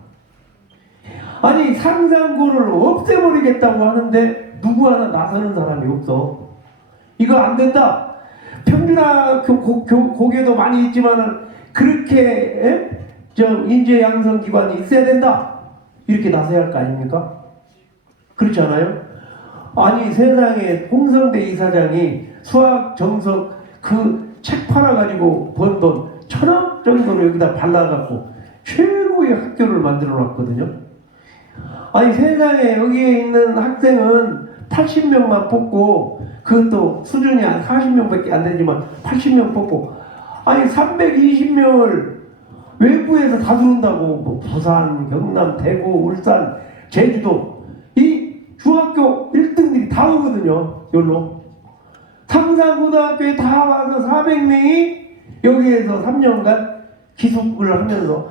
아니 상산고를 없애버리겠다고 하는데 누구 하나 나서는 사람이 없어. 이거 안 된다. 평균화 고개도 많이 있지만은 그렇게 인재 양성 기관이 있어야 된다. 이렇게 나서야 할 거 아닙니까? 그렇지 않아요? 아니 세상에 홍성대 이사장이 수학 정석 그 책 팔아가지고 번 돈 1,000억 정도로 여기다 발라갖고 최고의 학교를 만들어 놨거든요. 아니 세상에 여기에 있는 학생은 80명만 뽑고 그것도 수준이 한 40명밖에 안 되지만 80명 뽑고 아니 320명을 외부에서 다 들어온다고. 뭐 부산, 경남, 대구, 울산, 제주도 이 중학교 1등들이 다 오거든요. 여기로 상산고등학교에 다 와서 400명이 여기에서 3년간 기숙을 하면서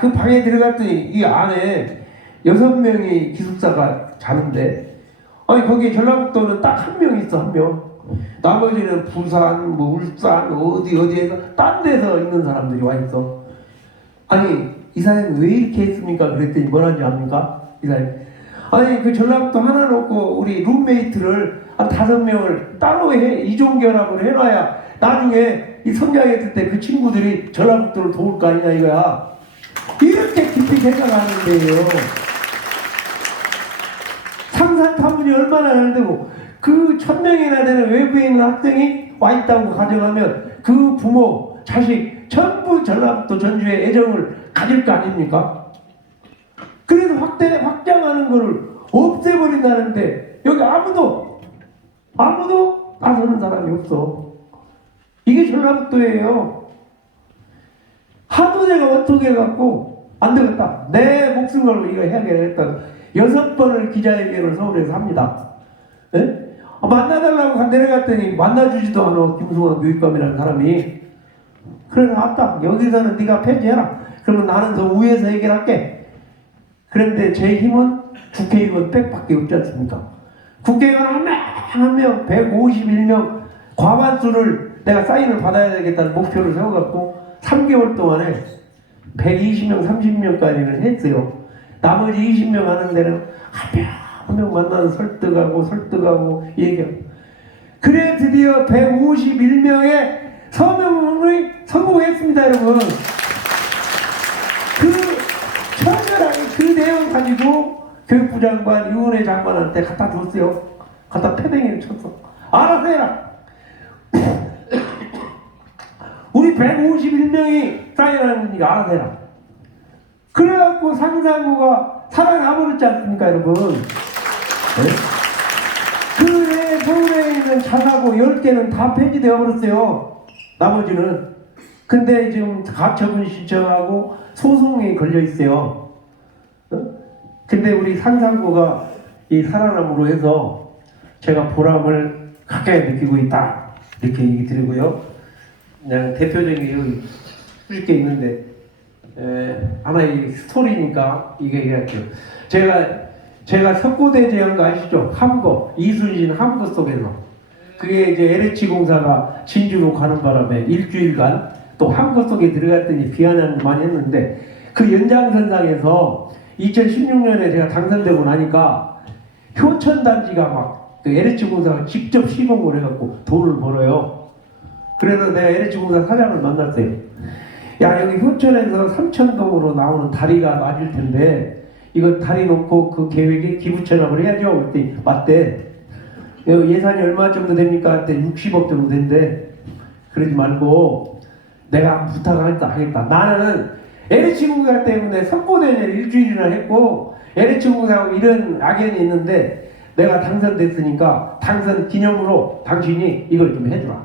그 방에 들어갔더니 이 안에 6명이 기숙사가 자는데 거기에 전라북도는 딱 한 명 있어. 한 명. 나머지는 부산, 뭐 울산, 어디에서 딴 데서 있는 사람들이 와 있어. 아니 이사님 왜 이렇게 했습니까? 그랬더니 뭐라는지 압니까? 이사님 그 전라북도 하나 놓고 우리 룸메이트를 한 5명을 따로 이종결합을 해놔야 나중에 이 성장했을 때 그 친구들이 전라북도를 도울 거 아니냐 이거야. 이렇게 깊이 생각하는데요. 상산타문이 얼마나 잘 되고 그 1,000명이나 되는 외부에 있는 학생이 와 있다고 가정하면 그 부모, 자식 전부 전라북도 전주에 애정을 가질 거 아닙니까? 그래서 확장하는 거를 없애버린다는데 여기 아무도 나서는 사람이 없어. 이게 전라북도예요. 하도 내가 어떻게 해갖고 안 되겠다. 내 목숨 걸고 이거 해야겠다. 6번을 기자회견을 서울에서 합니다. 네? 만나달라고 내려갔더니 만나주지도 않아. 김승환 교육감이라는 사람이. 그래서 왔다. 여기서는 네가 폐지해라. 그러면 나는 더 위에서 해결할게. 그런데 제 힘은 국회의원 빽밖에 없지 않습니까? 국회의원 한 명 151명 과반수를 내가 사인을 받아야 되겠다는 목표를 세워갖고 3개월 동안에 120명, 30명까지는 했어요. 나머지 20명 하는 데는 한 명 만나서 설득하고 얘기하고. 그래 드디어 151명의 서명을 성공했습니다, 여러분. 처절하게 그 내용 가지고 교육부 장관, 유은혜 장관한테 갖다 줬어요. 갖다 패댕이를 쳤어. 알아서 해라. 우리 151명이 사인하는 거니까 알아서 해라. 그래갖고 상산고가 살아나버렸지 않습니까, 여러분? 네? 그 외에 서울에 있는 자사고 10개는 다 폐지되어 버렸어요. 나머지는. 근데 지금 가처분 신청하고 소송이 걸려 있어요. 근데 우리 상산고가 이 살아남으로 해서 제가 보람을 가까이 느끼고 있다. 이렇게 얘기 드리고요. 그냥 대표적인 쓸 게 있는데 하나의 스토리니까 이게 얘기할게요. 제가 석고대제 한 거 아시죠? 함거, 이순신 함거 속에서 그게 이제 LH 공사가 진주로 가는 바람에 일주일간 또 함거 속에 들어갔더니 비아냥 많이 했는데 그 연장선상에서 2016년에 제가 당선되고 나니까 효천단지가 막 그 LH 공사가 직접 시공을 해갖고 돈을 벌어요. 그래서 내가 LH 공사 사장을 만났어요. 야, 여기 효천에서 삼천동으로 나오는 다리가 맞을 텐데 이거 다리 놓고 그 계획에 기부 체납을 해야죠. 그랬더니 맞대. 예산이 얼마 정도 됩니까? 그때 60억 정도 된대. 그러지 말고 내가 부탁을 하겠다. 나는 LH공사 때문에 석고대회를 일주일이나 했고 LH공사하고 이런 악연이 있는데 내가 당선됐으니까 당선 기념으로 당신이 이걸 좀 해주라.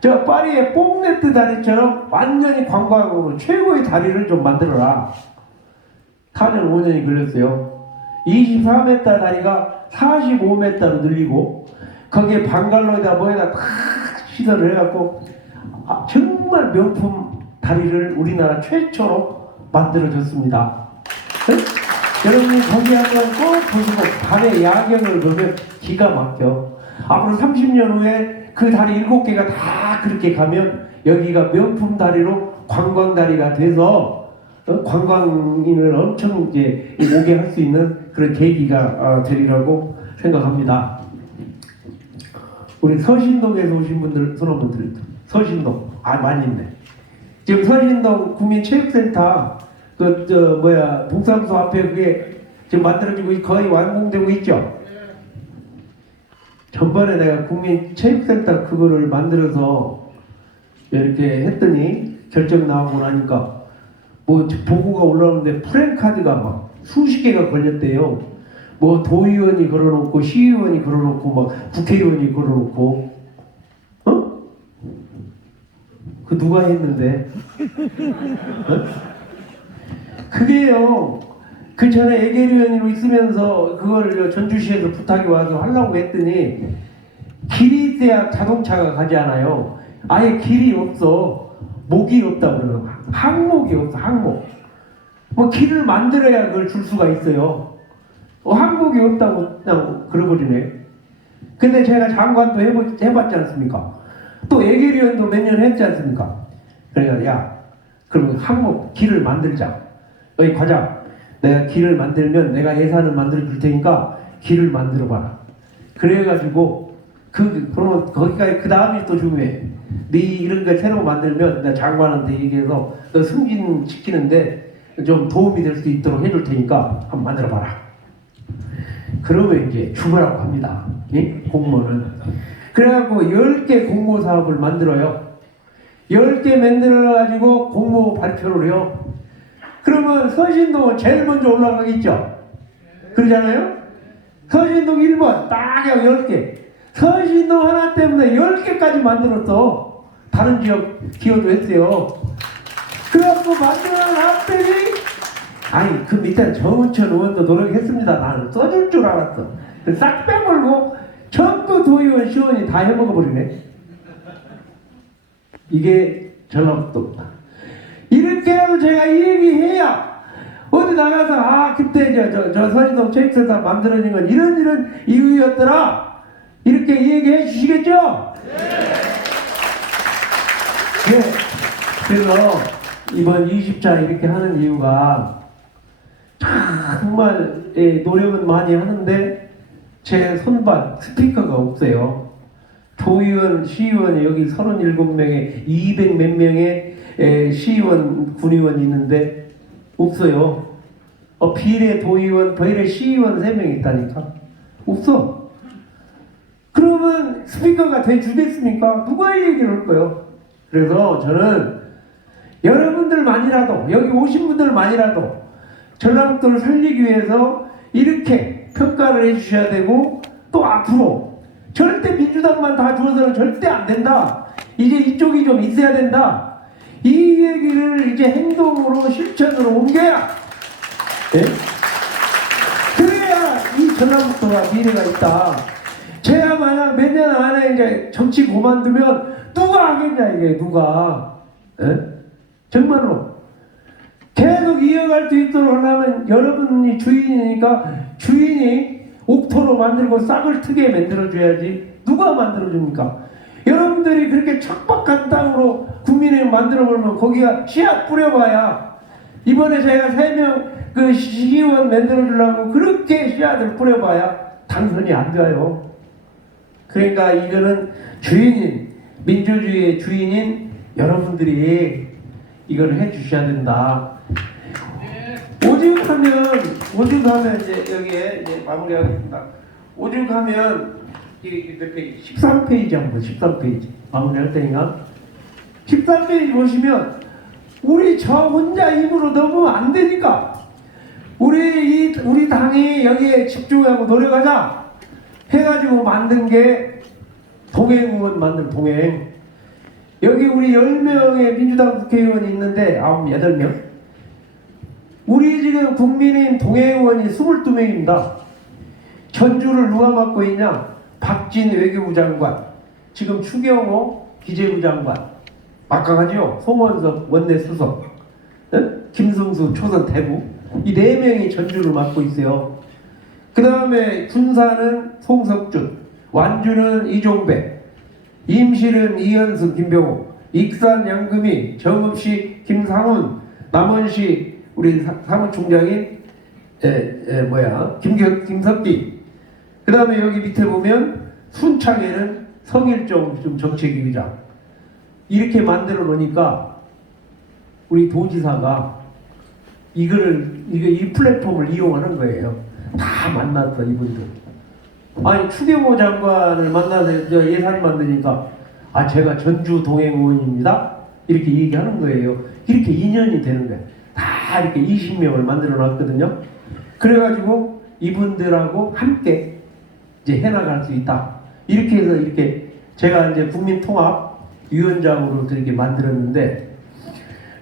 저 파리의 뽕네트 다리처럼 완전히 관광으로 최고의 다리를 좀 만들어라. 4년 5년이 걸렸어요. 24m 다리가 45m로 늘리고 거기에 방갈로에다 뭐에다 다 시설을 해갖고 정말 명품 다리를 우리나라 최초로 만들어줬습니다. 네? 여러분이 거기 한번 꼭 보시고 밤에 야경을 보면 기가 막혀. 앞으로 30년 후에 그 다리 7개가 다 그렇게 가면 여기가 명품 다리로 관광 다리가 돼서 관광인을 엄청 이제 오게 할 수 있는 그런 계기가 되리라고 생각합니다. 우리 서신동에서 오신 분들 손 한번 들어요. 서신동 많이 있네. 지금 서신동 국민체육센터 동사무소 앞에 그게 지금 만들어지고 거의 완공되고 있죠. 전번에 내가 국민체육센터 그거를 만들어서 이렇게 했더니 결정 나오고 나니까 뭐 보고가 올라오는데 프랜카드가 막 수십 개가 걸렸대요. 뭐 도의원이 걸어놓고 시의원이 걸어놓고 막 국회의원이 걸어놓고 그 누가 했는데? 그게요. 그 전에 예결위원으로 있으면서 그걸 전주시에서 부탁이 와서 하려고 했더니 길이 있어야 자동차가 가지 않아요. 아예 길이 없어. 목이 없다고 그러는 거야. 항목이 없어. 항목. 뭐 길을 만들어야 그걸 줄 수가 있어요. 항목이 없다고 그냥 그러버리네. 근데 제가 장관도 해봤지 않습니까? 또 예결위원도 몇 년 했지 않습니까? 그러니까 야, 그럼 항목 길을 만들자. 여기 과장, 내가 길을 만들면 내가 예산을 만들어 줄 테니까 길을 만들어 봐라. 그래가지고 그러면 거기까지 그 다음이 또 중요해. 네 이런 거 새로 만들면 내가 장관한테 얘기해서 너 승진시키는데 좀 도움이 될 수 있도록 해줄 테니까 한번 만들어 봐라. 그러면 이제 주거라고 합니다. 예? 공무원은. 그래갖고 10개 공모 사업을 만들어요. 10개 만들어가지고 공모 발표를 해요. 그러면 서신동은 제일 먼저 올라가겠죠? 그러잖아요? 서신동 1번 딱 10개. 서신동 하나 때문에 10개까지 만들었어. 다른 지역 기여도 했어요. 그래갖고 만들어놨더니 아니 그 밑에 정은천 의원도 노력했습니다. 나는 써줄 줄 알았어. 싹 빼물고 전부 도의원 시원이 다 해먹어버리네. 이게 전라북도입니다. 이렇게라도 제가 이 얘기해야 어디 나가서 그때 저 서신동 체육센터 만들어진 건 이런 이유였더라 이렇게 얘기해 주시겠죠? 네. 그래서 이번 20차 이렇게 하는 이유가 정말 노력은 많이 하는데 제 손발 스피커가 없어요. 도의원, 시의원이 여기 37명에 200 몇 명의 시의원, 군의원이 있는데 없어요. 비례 도의원, 비례 시의원 3명 있다니까. 없어. 그러면 스피커가 돼주겠습니까? 누가 얘기를 할 거예요? 그래서 저는 여러분들만이라도 여기 오신 분들만이라도 전라북도를 살리기 위해서 이렇게 평가를 해주셔야 되고 또 앞으로 절대 민주당만 다 주어서는 절대 안 된다. 이제 이쪽이 좀 있어야 된다. 이 얘기를 이제 행동으로 실천으로 옮겨야 네? 그래야 이 전라북도가 미래가 있다. 제가 만약 몇 년 안에 이제 정치 그만두면 누가 하겠냐 이게 누가 네? 정말로 계속 이어갈 수 있도록 하려면 여러분이 주인이니까 주인이 옥토로 만들고 싹을 트게 만들어줘야지 누가 만들어줍니까? 여러분들이 그렇게 척박한 땅으로 국민의힘 만들어보면 거기가 씨앗 뿌려봐야 이번에 제가 3명 그 시의원 만들어주려고 그렇게 씨앗을 뿌려봐야 당선이 안 돼요. 그러니까 이거는 주인인 민주주의의 주인인 여러분들이 이걸 해주셔야 된다. 오죽하면 이제 여기에 이제 마무리하겠습니다. 오죽하면 몇 페이지? 13페이지 한번 13페이지 마무리할 테니까 13페이지 보시면 우리 저 혼자 힘으로 넘으면 안 되니까 우리 당이 여기에 집중하고 노력하자 해가지고 만든 게 동행의원 만든 동행. 여기 우리 10명의 민주당 국회의원이 있는데 8명 우리 지금 국민의힘 동행의원이 22명입니다. 전주를 누가 맡고 있냐? 박진 외교부 장관, 지금 추경호 기재부 장관, 막강하죠? 송원석 원내수석, 김승수 초선 대부, 이 4명이 전주를 맡고 있어요. 그 다음에 군사는 송석준, 완주는 이종배, 임실은 이현승, 김병호, 익산 양금희, 정읍시 김상훈, 남원시 우리 사무총장인 김석기. 그 다음에 여기 밑에 보면 순창에는 성일종 좀 정책위의장 이렇게 만들어 놓으니까 우리 도지사가 이 플랫폼을 이용하는 거예요. 다 만났어, 이분들. 아니, 추경호 장관을 만나서 예산 만드니까, 제가 전주 동행 의원입니다. 이렇게 얘기하는 거예요. 이렇게 인연이 되는 거예요. 다 이렇게 20명을 만들어 놨거든요. 그래가지고 이분들하고 함께 이제 해나갈 수 있다. 이렇게 해서 이렇게 제가 이제 국민통합위원장으로 이렇게 만들었는데,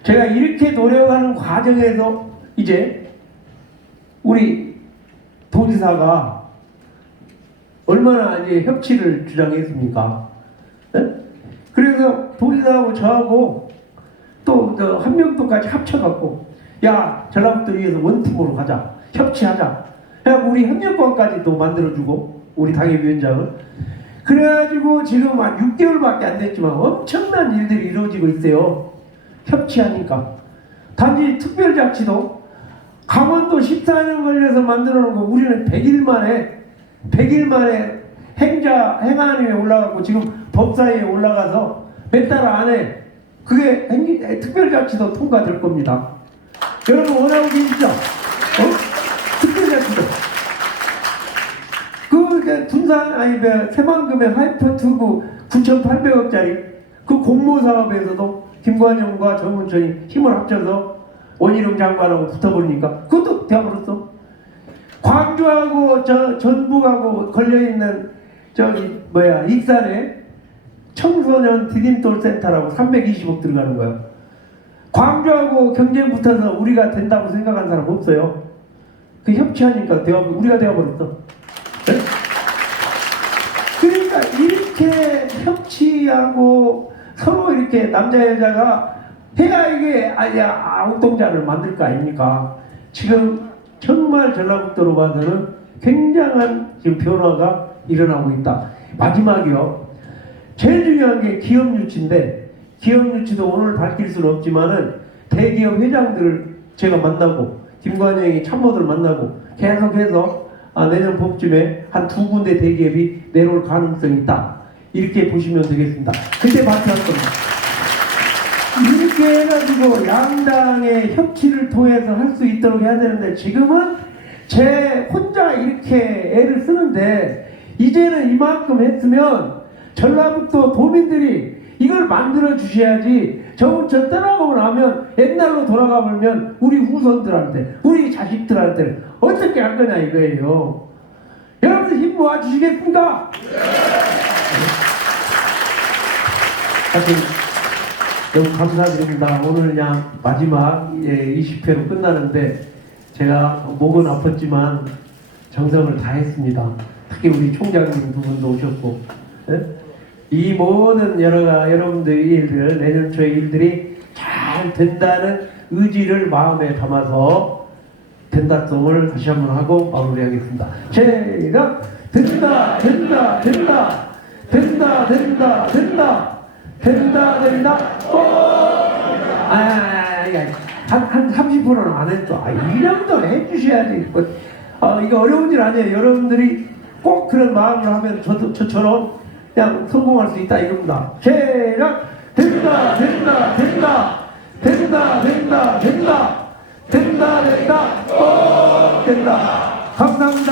제가 이렇게 노력하는 과정에서 이제 우리 도지사가 얼마나 이제 협치를 주장했습니까? 네? 그래서 도지사하고 저하고 또 한 명도까지 합쳐갖고, 야, 전라북도를 위해서 원팀으로 가자, 협치하자. 그래갖고 우리 협력관까지 또 만들어주고, 우리 당협위원장을. 그래가지고 지금 한 6개월밖에 안 됐지만 엄청난 일들이 이루어지고 있어요. 협치하니까. 단지 특별자치도 강원도 14년 걸려서 만들어 놓은 거 우리는 100일 만에 행안위에 올라가고 지금 법사위에 올라가서 몇 달 안에 그게 특별자치도 통과될 겁니다. 여러분 원하고 계시죠? 특별자치도. 새만금의 하이퍼투브 9,800억짜리 그 공모사업에서도 김관영과 정운천이 힘을 합쳐서 원희룡 장관하고 붙어버리니까 그것도 되어버렸어. 광주하고 전북하고 걸려있는 익산에 청소년 디딤돌 센터라고 320억 들어가는 거예요. 광주하고 경쟁 붙어서 우리가 된다고 생각한 사람 없어요. 그 협치하니까 우리가 되어버렸어. 네? 그러니까 이렇게 협치하고 서로 이렇게 남자 여자가 해야 이게 옥동자를 만들 거 아닙니까? 지금 정말 전라북도로 봐서는 굉장한 지금 변화가 일어나고 있다. 마지막이요. 제일 중요한 게 기업유치인데, 기업유치도 오늘 밝힐 수는 없지만은 대기업 회장들을 제가 만나고 김관영이 참모들 만나고 계속해서 내년 봄쯤에 한 2군데 대기업이 내려올 가능성이 있다. 이렇게 보시면 되겠습니다. 그때 발표할 겁니다. 이렇게 해가지고 양당의 협치를 통해서 할 수 있도록 해야 되는데, 지금은 제 혼자 이렇게 애를 쓰는데, 이제는 이만큼 했으면 전라북도 도민들이 이걸 만들어 주셔야지. 저부터 떠나고 나면 옛날로 돌아가 보면 우리 후손들한테, 우리 자식들한테 어떻게 할 거냐 이거예요. 여러분들 힘 모아 주시겠습니까? 하여튼 너무 감사드립니다. 오늘 그냥 마지막 20회로 끝나는데, 제가 목은 아팠지만 정성을 다했습니다. 특히 우리 총장님 두 분도 오셨고, 이 모든 여러분들의 일들, 내년 초의 일들이 잘 된다는 의지를 마음에 담아서 된다송을 다시 한번 하고 마무리하겠습니다. 제가 된다 된다 된다 된다 된다 된다 된다 된다 한 30%는 안 했어. 이 정도 해주셔야지. 이거 어려운 일 아니에요. 여러분들이 꼭 그런 마음을 하면 저처럼 그냥 성공할 수 있다 이겁니다. 제가 된다 된다 된다 된다 된다 된다 된다 된다 된다. 감사합니다.